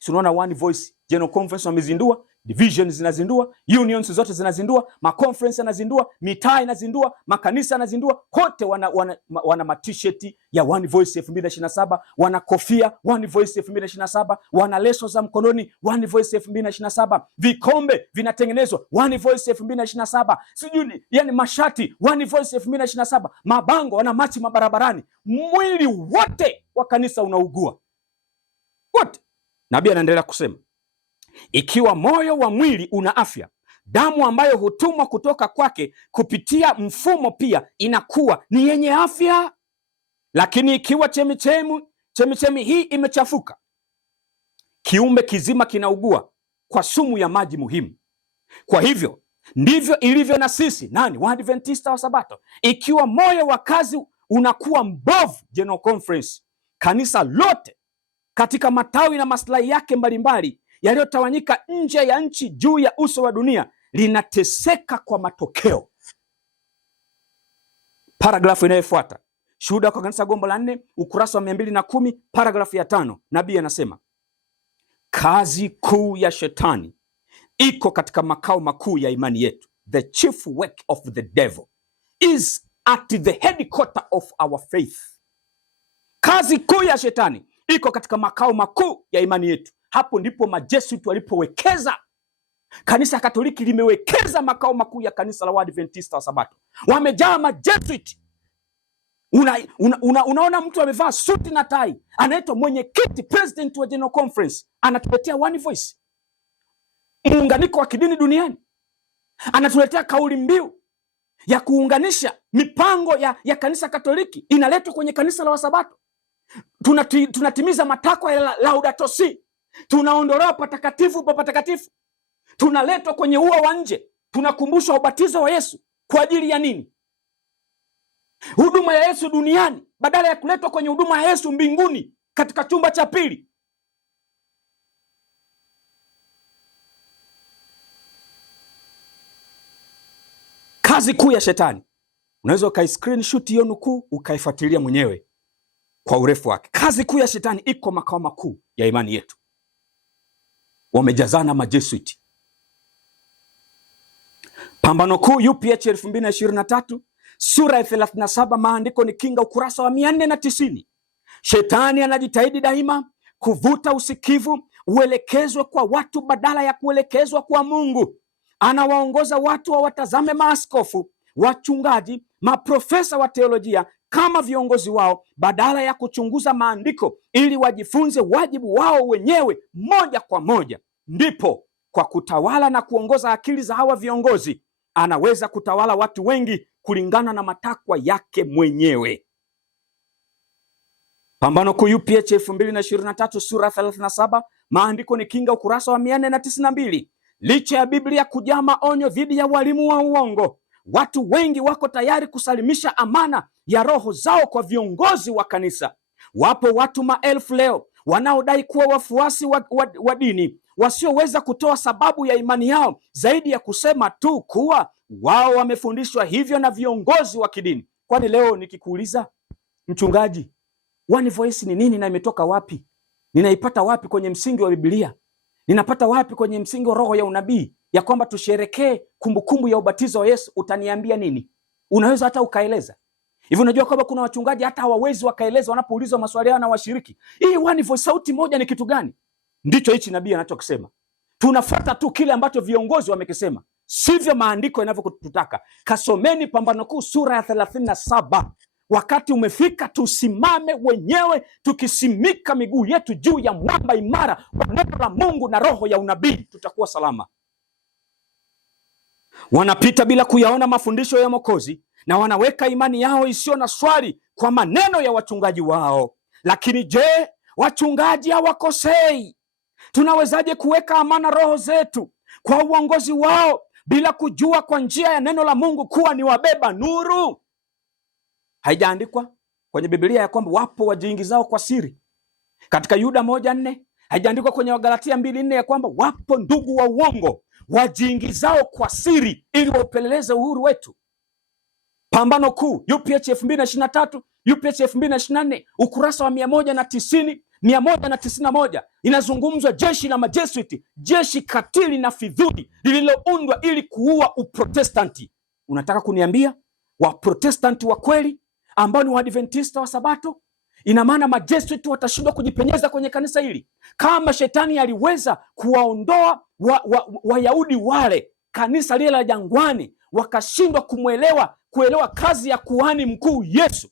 Tunaona One Voice General Conference wamezindua, divisions zinazindua, unions zote zinazindua, maconference yanazindua, mitaa inazindua, makanisa yanazindua, kote wana ma-t-shirt ya One Voice 2027, wana kofia One Voice 2027, wana leso za mkononi One Voice 2027, vikombe vinatengenezwa One Voice 2027, sijui yani mashati One Voice 2027, mabango wana machi mabarabarani. Mwili wote wa kanisa unaugua wote. Nabii anaendelea kusema, ikiwa moyo wa mwili una afya, damu ambayo hutumwa kutoka kwake kupitia mfumo pia inakuwa ni yenye afya. Lakini ikiwa chemichemi hii imechafuka, kiumbe kizima kinaugua kwa sumu ya maji muhimu. Kwa hivyo ndivyo ilivyo na sisi Waadventista wa Sabato. Ikiwa moyo wa kazi unakuwa mbovu, General Conference, kanisa lote katika matawi na maslahi yake mbalimbali yaliyotawanyika nje ya nchi juu ya uso wa dunia linateseka kwa matokeo. Paragrafu inayofuata, Shuhuda kwa Kanisa gombo la 4 ukurasa wa 210 paragrafu ya 5. Nabii anasema, kazi kuu ya shetani iko katika makao makuu ya imani yetu. The chief work of the devil is at the headquarter of our faith. Kazi kuu ya shetani iko katika makao makuu ya imani yetu. Hapo ndipo majesuit walipowekeza. Kanisa Katoliki limewekeza makao makuu ya kanisa la Waadventista wa Sabato. Wamejaa majesuit. Unaona mtu amevaa suti na tai, anaitwa mwenyekiti, president wa General Conference, anatuletea One Voice, muunganiko wa kidini duniani. Anatuletea kauli mbiu ya kuunganisha mipango ya kanisa Katoliki, inaletwa kwenye kanisa la Wasabato. Tunatimiza matakwa ya Laudato Si. Tunaondolewa patakatifu pa patakatifu, tunaletwa kwenye ua wa nje, tunakumbushwa ubatizo wa Yesu. Kwa ajili ya nini? Huduma ya Yesu duniani badala ya kuletwa kwenye huduma ya Yesu mbinguni katika chumba cha pili. Kazi kuu ya shetani, unaweza ukai screenshot hiyo nukuu ukaifuatilia mwenyewe kwa urefu wake. Kazi kuu ya shetani iko makao makuu ya imani yetu. Wamejazana majesuit. Pambano Kuu UPH 2023 sura ya 37, maandiko ni kinga, ukurasa wa 490. Shetani anajitahidi daima kuvuta usikivu uelekezwe kwa watu badala ya kuelekezwa kwa Mungu. Anawaongoza watu wawatazame maaskofu, wachungaji, maprofesa wa teolojia kama viongozi wao badala ya kuchunguza maandiko ili wajifunze wajibu wao wenyewe moja kwa moja. Ndipo kwa kutawala na kuongoza akili za hawa viongozi anaweza kutawala watu wengi kulingana na matakwa yake mwenyewe. Pambano Kuu UPH 2023 sura 37, maandiko ni kinga, ukurasa wa 492. Licha ya Biblia kujaa maonyo dhidi ya walimu wa uongo, watu wengi wako tayari kusalimisha amana ya roho zao kwa viongozi wa kanisa. Wapo watu maelfu leo wanaodai kuwa wafuasi wa dini, wasioweza kutoa sababu ya imani yao zaidi ya kusema tu kuwa wao wamefundishwa hivyo na viongozi wa kidini. Kwani leo nikikuuliza, mchungaji, One Voice ni nini na imetoka wapi? Ninaipata wapi kwenye msingi wa Biblia? Ninapata wapi kwenye msingi wa roho ya unabii ya kwamba tusherekee kumbukumbu ya ubatizo wa Yesu? Utaniambia nini? Unaweza hata ukaeleza? Hivi unajua kwamba kuna wachungaji hata hawawezi wakaeleza wanapoulizwa maswali yao na washiriki, hii One Voice sauti moja ni kitu gani? Ndicho hichi nabii anachokisema. Tunafuata tu kile ambacho viongozi wamekisema, sivyo maandiko yanavyotutaka. Kasomeni Pambano Kuu sura ya 37. Wakati umefika tusimame wenyewe tukisimika miguu yetu juu ya mwamba imara wa neno la Mungu na roho ya unabii, tutakuwa salama. Wanapita bila kuyaona mafundisho ya Mwokozi na wanaweka imani yao isiyo na swali kwa maneno ya wachungaji wao. Lakini je, wachungaji hawakosei? Tunawezaje kuweka amana roho zetu kwa uongozi wao bila kujua kwa njia ya neno la Mungu kuwa ni wabeba nuru? Haijaandikwa kwenye Biblia ya kwamba wapo wajiingizao kwa siri? Katika Yuda 1:4 haijaandikwa kwenye Wagalatia 2:4 ya kwamba wapo ndugu wa uongo wajiingizao kwa siri ili waupeleleze uhuru wetu? Pambano Kuu UPH 2023 UPH 2024 ukurasa wa 190 191 inazungumzwa jeshi la majesuiti, jeshi katili na fidhuli lililoundwa ili kuua Uprotestanti. Unataka kuniambia Waprotestanti wa kweli ambao ni Waadventista wa Sabato, ina maana majesuiti watashindwa kujipenyeza kwenye kanisa hili? Kama shetani aliweza kuwaondoa Wayahudi wale kanisa lile la jangwani, wakashindwa kuelewa kazi ya kuhani mkuu Yesu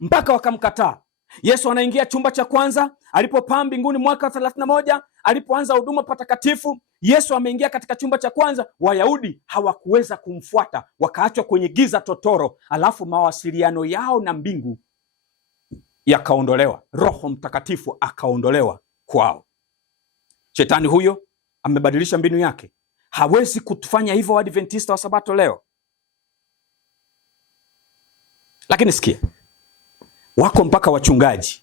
mpaka wakamkataa. Yesu anaingia chumba cha kwanza alipopaa mbinguni mwaka 31, alipoanza huduma patakatifu. Yesu ameingia katika chumba cha kwanza, Wayahudi hawakuweza kumfuata, wakaachwa kwenye giza totoro, alafu mawasiliano yao na mbingu yakaondolewa, Roho Mtakatifu akaondolewa kwao. Shetani huyo amebadilisha mbinu yake, hawezi kutufanya hivyo Waadventista wa Sabato leo. Lakini sikia, wako mpaka wachungaji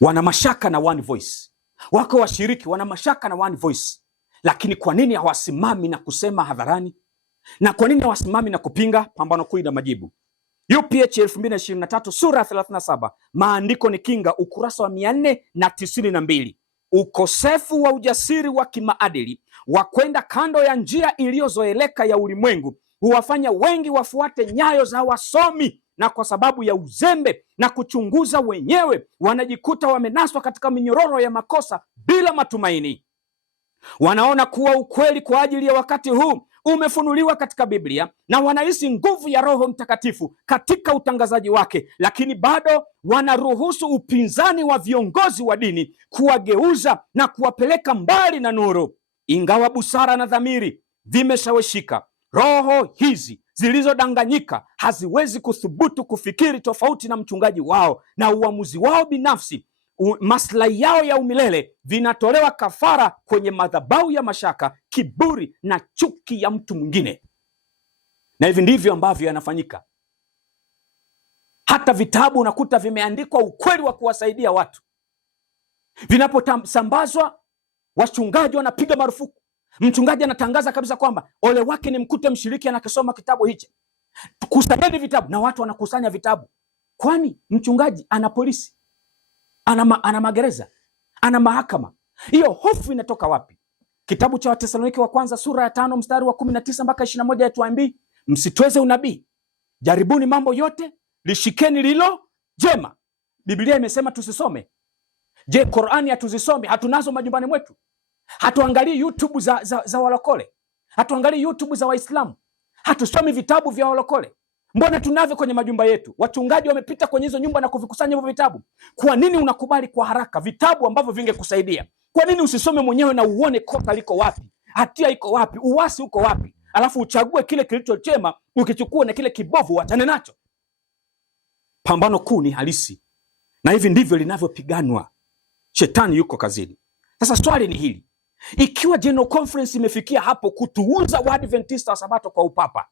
wana mashaka na One Voice, wako washiriki wana mashaka na One Voice. Lakini kwa nini hawasimami na kusema hadharani? Na kwa nini hawasimami na kupinga? Pambano Kuu ina majibu. UPH 2023 sura ya 37, maandiko ni kinga, ukurasa wa 492. Ukosefu wa ujasiri wa kimaadili wa kwenda kando ya njia iliyozoeleka ya ulimwengu huwafanya wengi wafuate nyayo za wasomi, na kwa sababu ya uzembe na kuchunguza wenyewe wanajikuta wamenaswa katika minyororo ya makosa bila matumaini. Wanaona kuwa ukweli kwa ajili ya wakati huu umefunuliwa katika Biblia na wanahisi nguvu ya Roho Mtakatifu katika utangazaji wake, lakini bado wanaruhusu upinzani wa viongozi wa dini kuwageuza na kuwapeleka mbali na nuru. Ingawa busara na dhamiri vimeshawishika, roho hizi zilizodanganyika haziwezi kuthubutu kufikiri tofauti na mchungaji wao, na uamuzi wao binafsi, maslahi yao ya umilele vinatolewa kafara kwenye madhabahu ya mashaka, kiburi na chuki ya mtu mwingine. Na hivi ndivyo ambavyo yanafanyika. Hata vitabu unakuta vimeandikwa ukweli wa kuwasaidia watu, vinaposambazwa wachungaji wanapiga marufuku. Mchungaji anatangaza kabisa kwamba ole wake ni mkute mshiriki anakisoma kitabu hichi, kusanyeni vitabu, na watu wanakusanya vitabu. Kwani mchungaji ana polisi, ana magereza, ana mahakama? Hiyo hofu inatoka wapi? Kitabu cha Wathesalonike wa kwanza sura ya 5 mstari wa 19 mpaka 21 yatuambia, msitweze unabii, jaribuni mambo yote, lishikeni lilo jema. Biblia imesema tusisome. Je, Qur'ani hatuzisome? Hatunazo majumbani mwetu? Hatuangalii YouTube za walokole? Hatuangalii YouTube za Waislamu? Hatusomi vitabu vya walokole? Mbona tunavyo kwenye majumba yetu? Wachungaji wamepita kwenye hizo nyumba na kuvikusanya hivyo vitabu. Kwa nini unakubali kwa haraka vitabu ambavyo vingekusaidia? Kwa nini usisome mwenyewe na uone kosa liko wapi, hatia iko wapi, uasi uko wapi, alafu uchague kile kilicho chema, ukichukua na kile kibovu uachane nacho? Pambano kuu ni halisi, na hivi ndivyo linavyopiganwa. Shetani yuko kazini. Sasa swali ni hili: ikiwa General Conference imefikia hapo kutuuza Waadventista wa Sabato kwa upapa,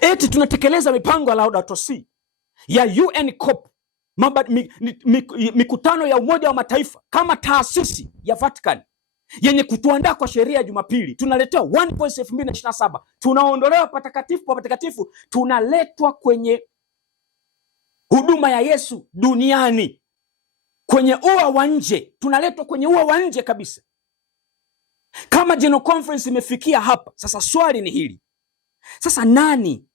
eti tunatekeleza mipango ya Laudato Si, ya UN-COP, mikutano ya Umoja wa Mataifa kama taasisi ya Vatican, yenye kutuandaa kwa sheria ya Jumapili. Tunaletewa One Voice 2027, tunaondolewa patakatifu pa patakatifu, tunaletwa kwenye huduma ya Yesu duniani, kwenye ua wa nje, tunaletwa kwenye ua wa nje kabisa. Kama General Conference imefikia hapa, sasa swali ni hili. Sasa nani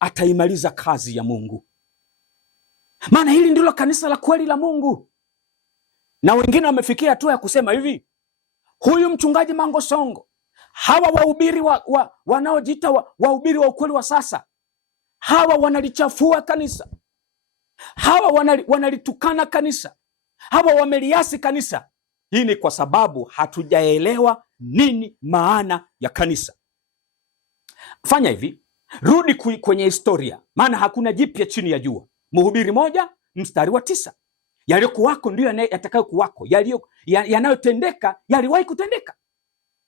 ataimaliza kazi ya Mungu? Maana hili ndilo kanisa la kweli la Mungu. Na wengine wamefikia hatua ya kusema hivi, huyu mchungaji Mango Songo, hawa wahubiri wanaojiita wahubiri wa ukweli wa sasa, hawa wanalichafua kanisa, hawa wanalitukana kanisa, hawa wameliasi kanisa. Hii ni kwa sababu hatujaelewa nini maana ya kanisa. Fanya hivi, rudi kwenye historia, maana hakuna jipya chini ya jua. Mhubiri 1:9, yaliyokuwako ndio yatakayokuwako, yanayotendeka yaliwahi kutendeka.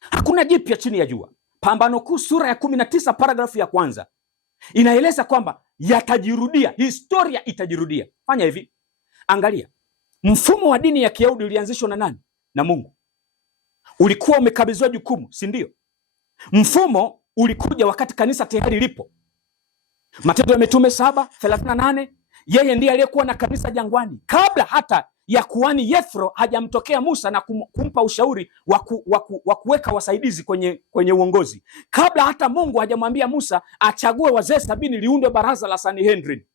Hakuna jipya chini ya jua. Pambano Kuu sura ya 19 paragrafu ya 1 inaeleza kwamba yatajirudia, historia itajirudia. Fanya hivi, angalia, mfumo wa dini ya Kiyahudi ulianzishwa na nani? Na Mungu. Ulikuwa umekabidhiwa jukumu, si ndio? Mfumo ulikuja wakati kanisa tayari lipo. Matendo ya Mitume 7:38, yeye ndiye aliyekuwa na kanisa jangwani kabla hata ya kuhani Yethro hajamtokea Musa na kumpa ushauri wa kuweka wasaidizi kwenye uongozi. Kabla hata Mungu hajamwambia Musa achague wazee 70 liundwe baraza la Sanhedrin.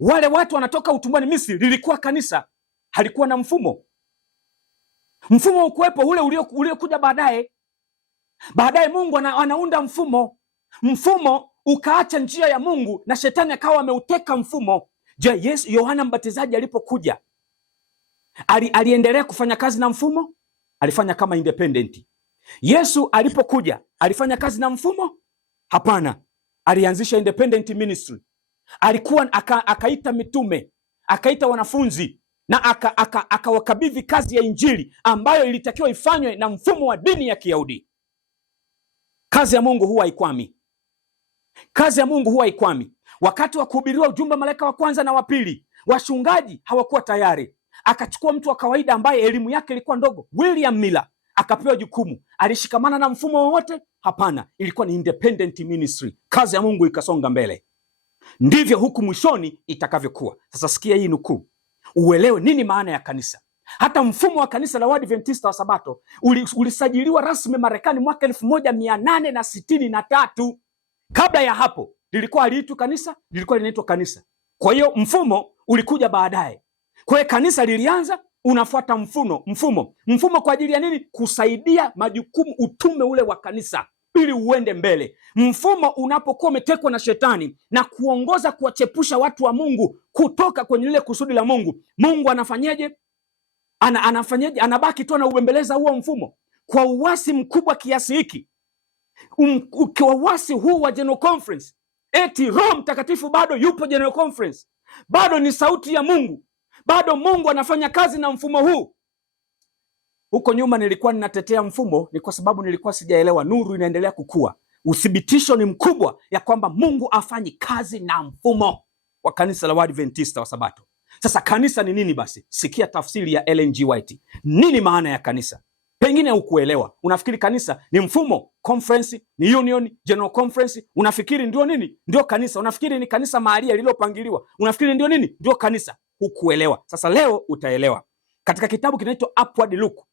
Wale watu wanatoka utumwani Misri, lilikuwa kanisa, halikuwa na mfumo. Mfumo ukuwepo ule uliokuja baadaye. Baadaye Mungu anaunda mfumo. Mfumo ukaacha njia ya Mungu na shetani akawa ameuteka mfumo. Je, Yohana Mbatizaji alipokuja aliendelea kufanya kazi na mfumo? Alifanya kama independent. Yesu alipokuja alifanya kazi na mfumo? Hapana, alianzisha independent ministry. Alikuwa akaita mitume, akaita wanafunzi na akawakabidhi kazi ya Injili ambayo ilitakiwa ifanywe na mfumo wa dini ya Kiyahudi. Kazi ya Mungu huwa haikwami. Kazi ya Mungu huwa haikwami. Wakati wa kuhubiriwa ujumbe malaika wa kwanza na wa pili, wachungaji hawakuwa tayari. Akachukua mtu wa kawaida ambaye elimu yake ilikuwa ndogo, William Miller, akapewa jukumu. Alishikamana na mfumo wowote? Hapana, ilikuwa ni independent ministry. Kazi ya Mungu ikasonga mbele. Ndivyo huku mwishoni itakavyokuwa. Sasa sikia hii nukuu, uelewe nini maana ya kanisa. Hata mfumo wa kanisa la Waadventista wa Sabato ulisajiliwa rasmi Marekani mwaka 1863. Kabla ya hapo lilikuwa haliitwi kanisa, lilikuwa linaitwa kanisa. Kwa hiyo mfumo ulikuja baadaye. Kwa hiyo kanisa lilianza, unafuata mfumo kwa ajili ya nini? Kusaidia majukumu, utume ule wa kanisa ili uende mbele. Mfumo unapokuwa umetekwa na shetani na kuongoza kuwachepusha watu wa Mungu kutoka kwenye lile kusudi la Mungu, Mungu anafanyeje? Anafanyeje? Anabaki tu anaubembeleza huo mfumo. Kwa uasi mkubwa kiasi hiki, kwa uasi huu wa General Conference, eti Roho Mtakatifu bado yupo General Conference, bado ni sauti ya Mungu, bado Mungu anafanya kazi na mfumo huu. Huko nyuma nilikuwa ninatetea mfumo, ni kwa sababu nilikuwa sijaelewa. Nuru inaendelea kukua. Uthibitisho ni mkubwa ya kwamba Mungu afanyi kazi na mfumo wa kanisa la Waadventista wa Sabato. Sasa kanisa ni nini basi? Sikia tafsiri ya Ellen G. White. Nini maana ya kanisa? Pengine hukuelewa. Unafikiri kanisa ni mfumo, conference, ni union, general conference. Unafikiri ndio nini? Ndio kanisa. Unafikiri ni kanisa mahali lililopangiliwa. Unafikiri ndio nini? Ndio kanisa. Hukuelewa. Sasa leo utaelewa. Katika kitabu kinaitwa Upward Look,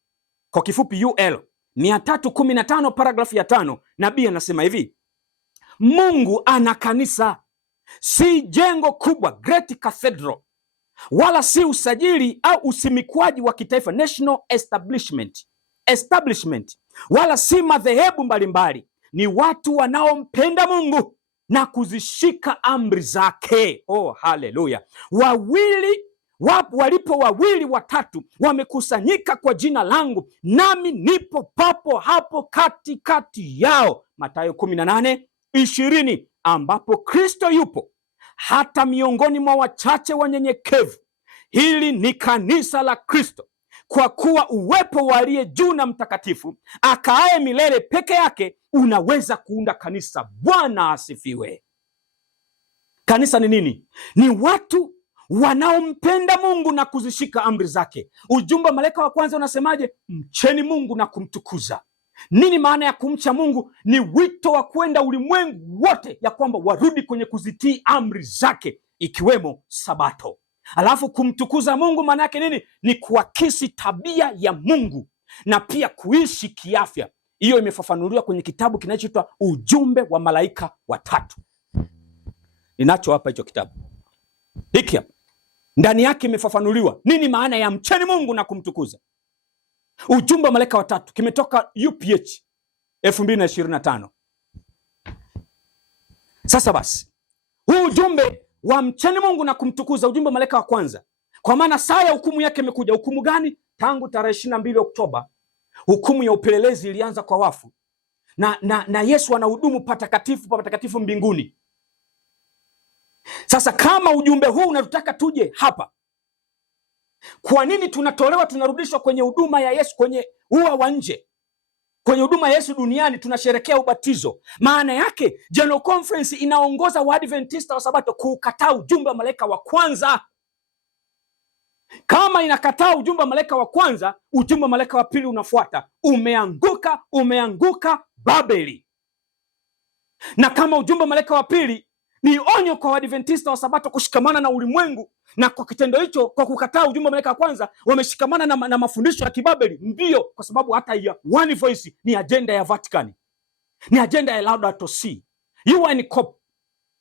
kwa kifupi UL 315 paragrafu ya 5, nabii anasema hivi: Mungu ana kanisa, si jengo kubwa, great cathedral, wala si usajili au usimikwaji wa kitaifa, national establishment, wala si madhehebu mbalimbali. Ni watu wanaompenda Mungu na kuzishika amri zake. Oh, haleluya! Walipo wawili watatu wamekusanyika kwa jina langu, nami nipo papo hapo katikati yao. Mathayo 18:20, ambapo Kristo yupo hata miongoni mwa wachache wanyenyekevu. Hili ni kanisa la Kristo, kwa kuwa uwepo wa aliye juu na mtakatifu akaaye milele peke yake unaweza kuunda kanisa. Bwana asifiwe. Kanisa ni nini? Ni watu wanaompenda Mungu na kuzishika amri zake. Ujumbe wa malaika wa kwanza unasemaje? Mcheni Mungu na kumtukuza. Nini maana ya kumcha Mungu? Ni wito wa kwenda ulimwengu wote ya kwamba warudi kwenye kuzitii amri zake, ikiwemo Sabato. Alafu kumtukuza Mungu maana yake nini? Ni kuakisi tabia ya Mungu na pia kuishi kiafya. Hiyo imefafanuliwa kwenye kitabu kinachoitwa Ujumbe wa Malaika Watatu. Ninacho hapa hicho kitabu hiki hapa, ndani yake imefafanuliwa nini maana ya mcheni Mungu na kumtukuza. Ujumbe wa Malaika Watatu kimetoka UPH 2025. Sasa basi, huu ujumbe wa mcheni Mungu na kumtukuza, ujumbe wa malaika wa kwanza, kwa maana saa ya hukumu yake imekuja. Hukumu gani? Tangu tarehe 22 Oktoba hukumu ya upelelezi ilianza kwa wafu, na Yesu anahudumu patakatifu mbinguni. Sasa kama ujumbe huu unatutaka tuje hapa, kwa nini tunatolewa, tunarudishwa kwenye huduma ya Yesu, kwenye ua wa nje, kwenye huduma ya Yesu duniani? Tunasherekea ubatizo. Maana yake General Conference inaongoza Waadventista wa Sabato kukataa ujumbe wa malaika wa kwanza. Kama inakataa ujumbe wa malaika wa kwanza, ujumbe wa malaika wa pili unafuata. Umeanguka Babeli. Na kama ujumbe wa malaika wa pili ni onyo kwa Waadventista wa Sabato kushikamana na ulimwengu, na kwa kitendo hicho, kwa kukataa ujumbe wa malaika wa kwanza, wameshikamana na mafundisho ya kibabeli. Ndio, kwa sababu hata ya One Voice ni agenda ya Vatican, ni agenda ya Laudato Si, UN COP,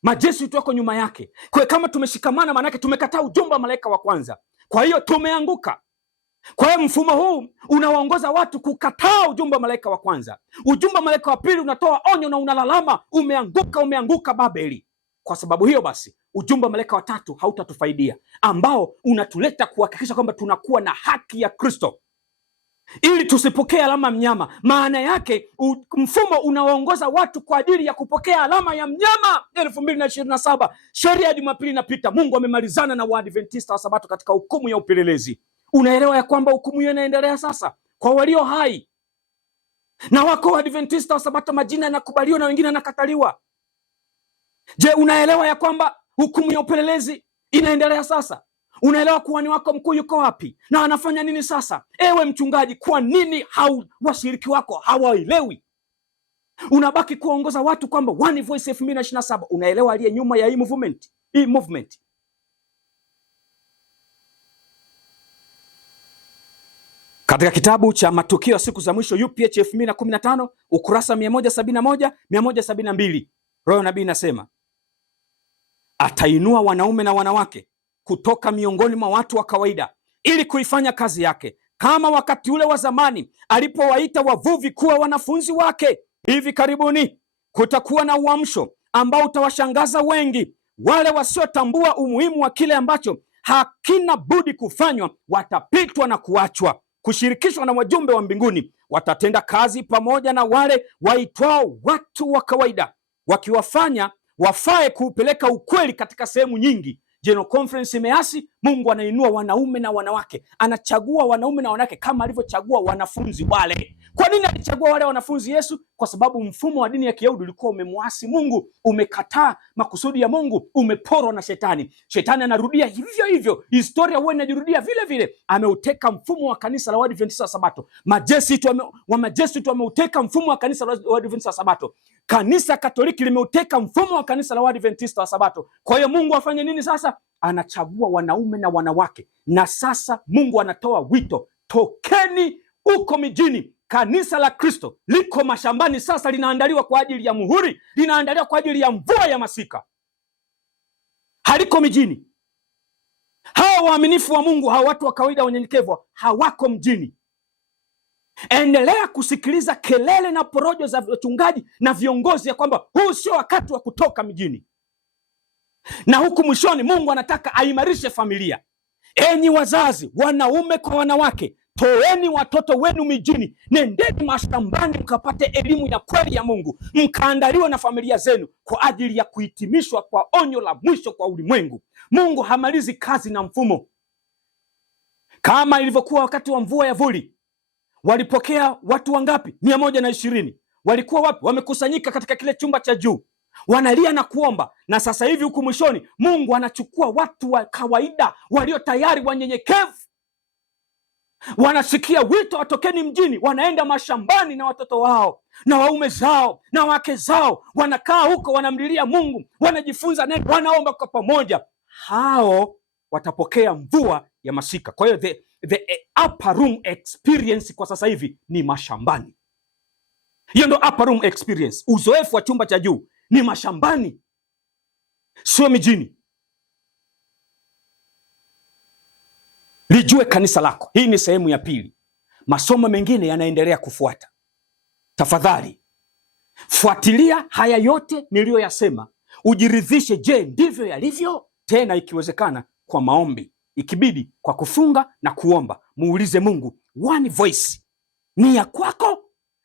majesuiti wako nyuma yake. Kwa kama tumeshikamana, maana yake tumekataa ujumbe wa malaika wa kwanza. Kwa hiyo tumeanguka. Kwa hiyo mfumo huu unawaongoza watu kukataa ujumbe wa malaika wa kwanza. Ujumbe wa malaika wa pili unatoa onyo na unalalama, umeanguka Babeli. Kwa sababu hiyo basi, ujumbe wa malaika wa tatu hautatufaidia, ambao unatuleta kuhakikisha kwamba tunakuwa na haki ya Kristo ili tusipokee alama mnyama. Maana yake mfumo unawaongoza watu kwa ajili ya kupokea alama ya mnyama. 2027 sheria ya Jumapili inapita. Mungu amemalizana na Waadventista wa Sabato katika hukumu ya upelelezi. Unaelewa ya kwamba hukumu hiyo inaendelea sasa kwa walio hai, na wako Waadventista wa Sabato majina yanakubaliwa na wengine yanakataliwa. Je, unaelewa ya kwamba hukumu ya upelelezi inaendelea sasa? Unaelewa kuhani wako mkuu yuko wapi na anafanya nini sasa? Ewe mchungaji, kwa nini washiriki wako hawaelewi? Unabaki kuongoza watu kwamba One Voice 2027. Unaelewa aliye nyuma ya hii movement? Katika kitabu cha Matukio ya Siku za Mwisho UPH 2015 ukurasa 171 172, roho nabii inasema, atainua wanaume na wanawake kutoka miongoni mwa watu wa kawaida ili kuifanya kazi yake, kama wakati ule wa zamani alipowaita wavuvi kuwa wanafunzi wake. Hivi karibuni kutakuwa na uamsho ambao utawashangaza wengi. Wale wasiotambua umuhimu wa kile ambacho hakina budi kufanywa watapitwa na kuachwa. Kushirikishwa na wajumbe wa mbinguni, watatenda kazi pamoja na wale waitwao watu wa kawaida, wakiwafanya wafae kuupeleka ukweli katika sehemu nyingi. General Conference imeasi. Mungu anainua wanaume na wanawake, anachagua wanaume na wanawake kama alivyochagua wanafunzi wale. Kwa nini alichagua wale wanafunzi Yesu? Kwa sababu mfumo wa dini ya Kiyahudi ulikuwa umemwasi Mungu, umekataa makusudi ya Mungu, umeporwa na shetani. Shetani anarudia hivyo hivyo, historia huwa inajirudia vile vile. Ameuteka mfumo wa kanisa la Waadventista wa Sabato. Majesuiti wameuteka mfumo wa kanisa la Waadventista wa Sabato. Kanisa Katoliki limeuteka mfumo wa kanisa la Waadventista wa Sabato. Kwa hiyo Mungu afanye nini sasa? Anachagua wanaume na wanawake. Na sasa Mungu anatoa wito, tokeni uko mijini. Kanisa la Kristo liko mashambani sasa, linaandaliwa kwa ajili ya muhuri, linaandaliwa kwa ajili ya mvua ya masika. Haliko mijini. Hawa waaminifu wa Mungu, hawa watu wa kawaida wanyenyekevu, hawako mjini. Endelea kusikiliza kelele na porojo za wachungaji na viongozi ya kwamba huu sio wakati wa kutoka mijini. Na huku mwishoni Mungu anataka aimarishe familia. Enyi wazazi, wanaume kwa wanawake, toeni watoto wenu mijini, nendeni mashambani mkapate elimu ya kweli ya Mungu, mkaandaliwa na familia zenu kwa ajili ya kuhitimishwa kwa onyo la mwisho kwa ulimwengu. Mungu hamalizi kazi na mfumo. Kama ilivyokuwa wakati wa mvua ya vuli, walipokea watu wangapi? 120. Walikuwa wapi? Wamekusanyika katika kile chumba cha juu. wanalia na kuomba, na sasa hivi huku mwishoni Mungu anachukua watu wa kawaida walio tayari, wanyenyekevu, wanasikia wito watokeni mjini, wanaenda mashambani na watoto wao na waume zao na wake zao, wanakaa huko, wanamlilia Mungu, wanajifunza neno, wanaomba kwa pamoja. Hao watapokea mvua ya masika. Kwa hiyo the upper room experience kwa sasa hivi ni mashambani. Hiyo ndo upper room experience. Uzoefu wa chumba cha juu ni mashambani, sio mijini. Lijue kanisa lako. Hii ni sehemu ya pili. Masomo mengine yanaendelea kufuata. Tafadhali fuatilia haya yote niliyoyasema, ujiridhishe, je, ndivyo yalivyo? Tena ikiwezekana kwa maombi, ikibidi kwa kufunga na kuomba, muulize Mungu, one voice ni ya kwako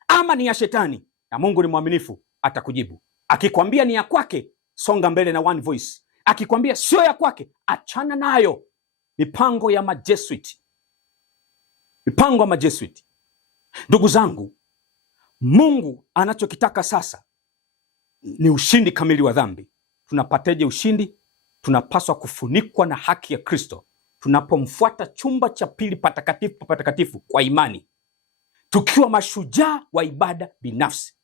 ama ni ya shetani? Na Mungu ni mwaminifu, atakujibu. Akikwambia ni ya kwake, songa mbele na one voice. Akikwambia sio ya kwake, achana nayo. Mipango ya Majesuit, mipango ya Majesuit. Ndugu zangu, Mungu anachokitaka sasa ni ushindi kamili wa dhambi. Tunapateje ushindi? Tunapaswa kufunikwa na haki ya Kristo tunapomfuata chumba cha pili patakatifu patakatifu kwa imani, tukiwa mashujaa wa ibada binafsi.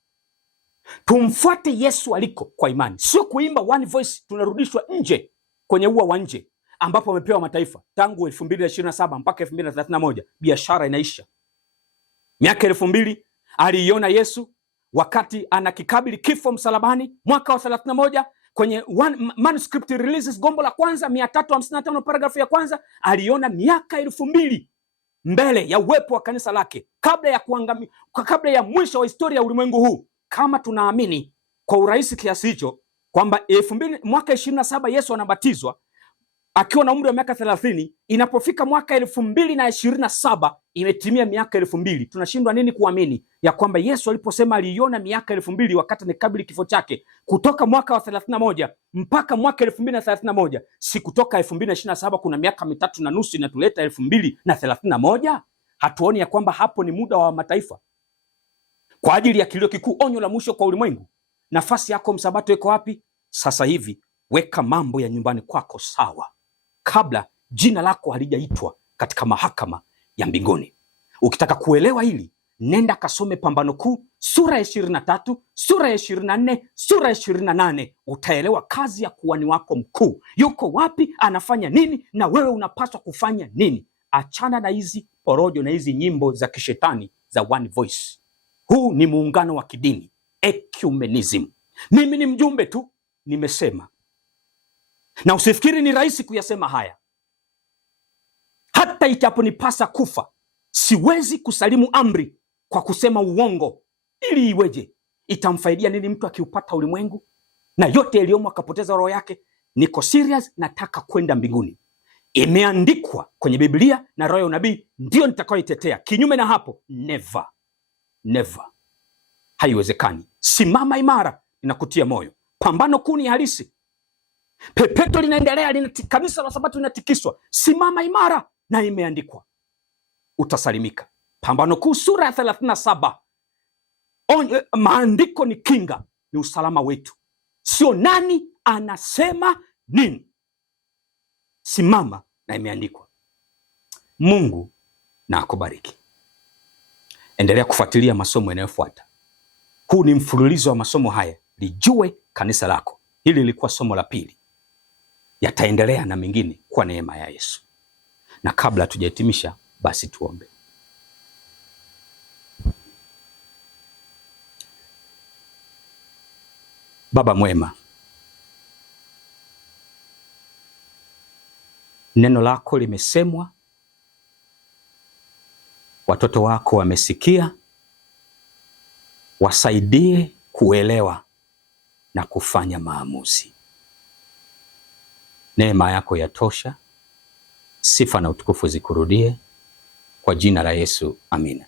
Tumfuate Yesu aliko kwa imani, sio kuimba one voice. Tunarudishwa nje kwenye ua wa nje ambapo wamepewa mataifa. Tangu 2027 mpaka 2031 biashara inaisha. Miaka 2000 aliiona Yesu wakati anakikabili kifo msalabani. Mwaka wa 31 kwenye manuscript releases, gombo la kwanza 355 paragrafu ya kwanza, aliona miaka 2000 mbele ya uwepo wa kanisa lake, kabla ya kuangamia, kabla ya mwisho wa historia ya ulimwengu huu. Kama tunaamini kwa urahisi kiasi hicho kwamba mwaka 27 Yesu anabatizwa akiwa na umri wa miaka 30, inapofika mwaka 2027 imetimia miaka 2000, tunashindwa nini kuamini ya kwamba Yesu aliposema aliiona miaka 2000 wakati anikabili kifo chake, kutoka mwaka wa 31 mpaka mwaka 2031, si kutoka 2027 kuna miaka 3.5 inatuleta 2031? Hatuoni ya kwamba hapo ni muda wa mataifa kwa ajili ya kilio kikuu, onyo la mwisho kwa ulimwengu? Nafasi yako msabato iko wapi sasa hivi? Weka mambo ya nyumbani kwako sawa kabla jina lako halijaitwa katika mahakama ya mbinguni. Ukitaka kuelewa hili, nenda kasome Pambano Kuu sura ya 23, sura ya 24, sura ya 28. Utaelewa kazi ya kuhani wako mkuu yuko wapi, anafanya nini, na wewe unapaswa kufanya nini. Achana na hizi porojo na hizi nyimbo za kishetani za one voice. Huu ni muungano wa kidini, ecumenism. Mimi ni mjumbe tu, nimesema. Na usifikiri ni rahisi kuyasema haya. Hata itaponipasa kufa, siwezi kusalimu amri kwa kusema uongo. Ili iweje? Itamfaidia nini mtu akiupata ulimwengu na yote yaliyomo akapoteza roho yake? Niko serious, nataka kwenda mbinguni. Imeandikwa kwenye Biblia na roho ya unabii ndio nitakayoitetea. Kinyume na hapo, never. Never. Haiwezekani. Simama imara, ninakutia moyo. Pambano Kuu ni halisi. Pepeto linaendelea, kanisa la Sabato linatikiswa. Simama imara, na imeandikwa, utasalimika. Pambano Kuu sura ya 37. Maandiko ni kinga, ni usalama wetu, sio nani anasema nini. Simama na imeandikwa. Mungu na akubariki. Endelea kufuatilia masomo yanayofuata. Huu ni mfululizo wa masomo haya, lijue kanisa lako. Hili lilikuwa somo la pili, yataendelea na mengine kwa neema ya Yesu. Na kabla tujahitimisha, basi tuombe. Baba mwema, neno lako limesemwa, watoto wako wamesikia. Wasaidie kuelewa na kufanya maamuzi. Neema yako yatosha. Sifa na utukufu zikurudie, kwa jina la Yesu, amina.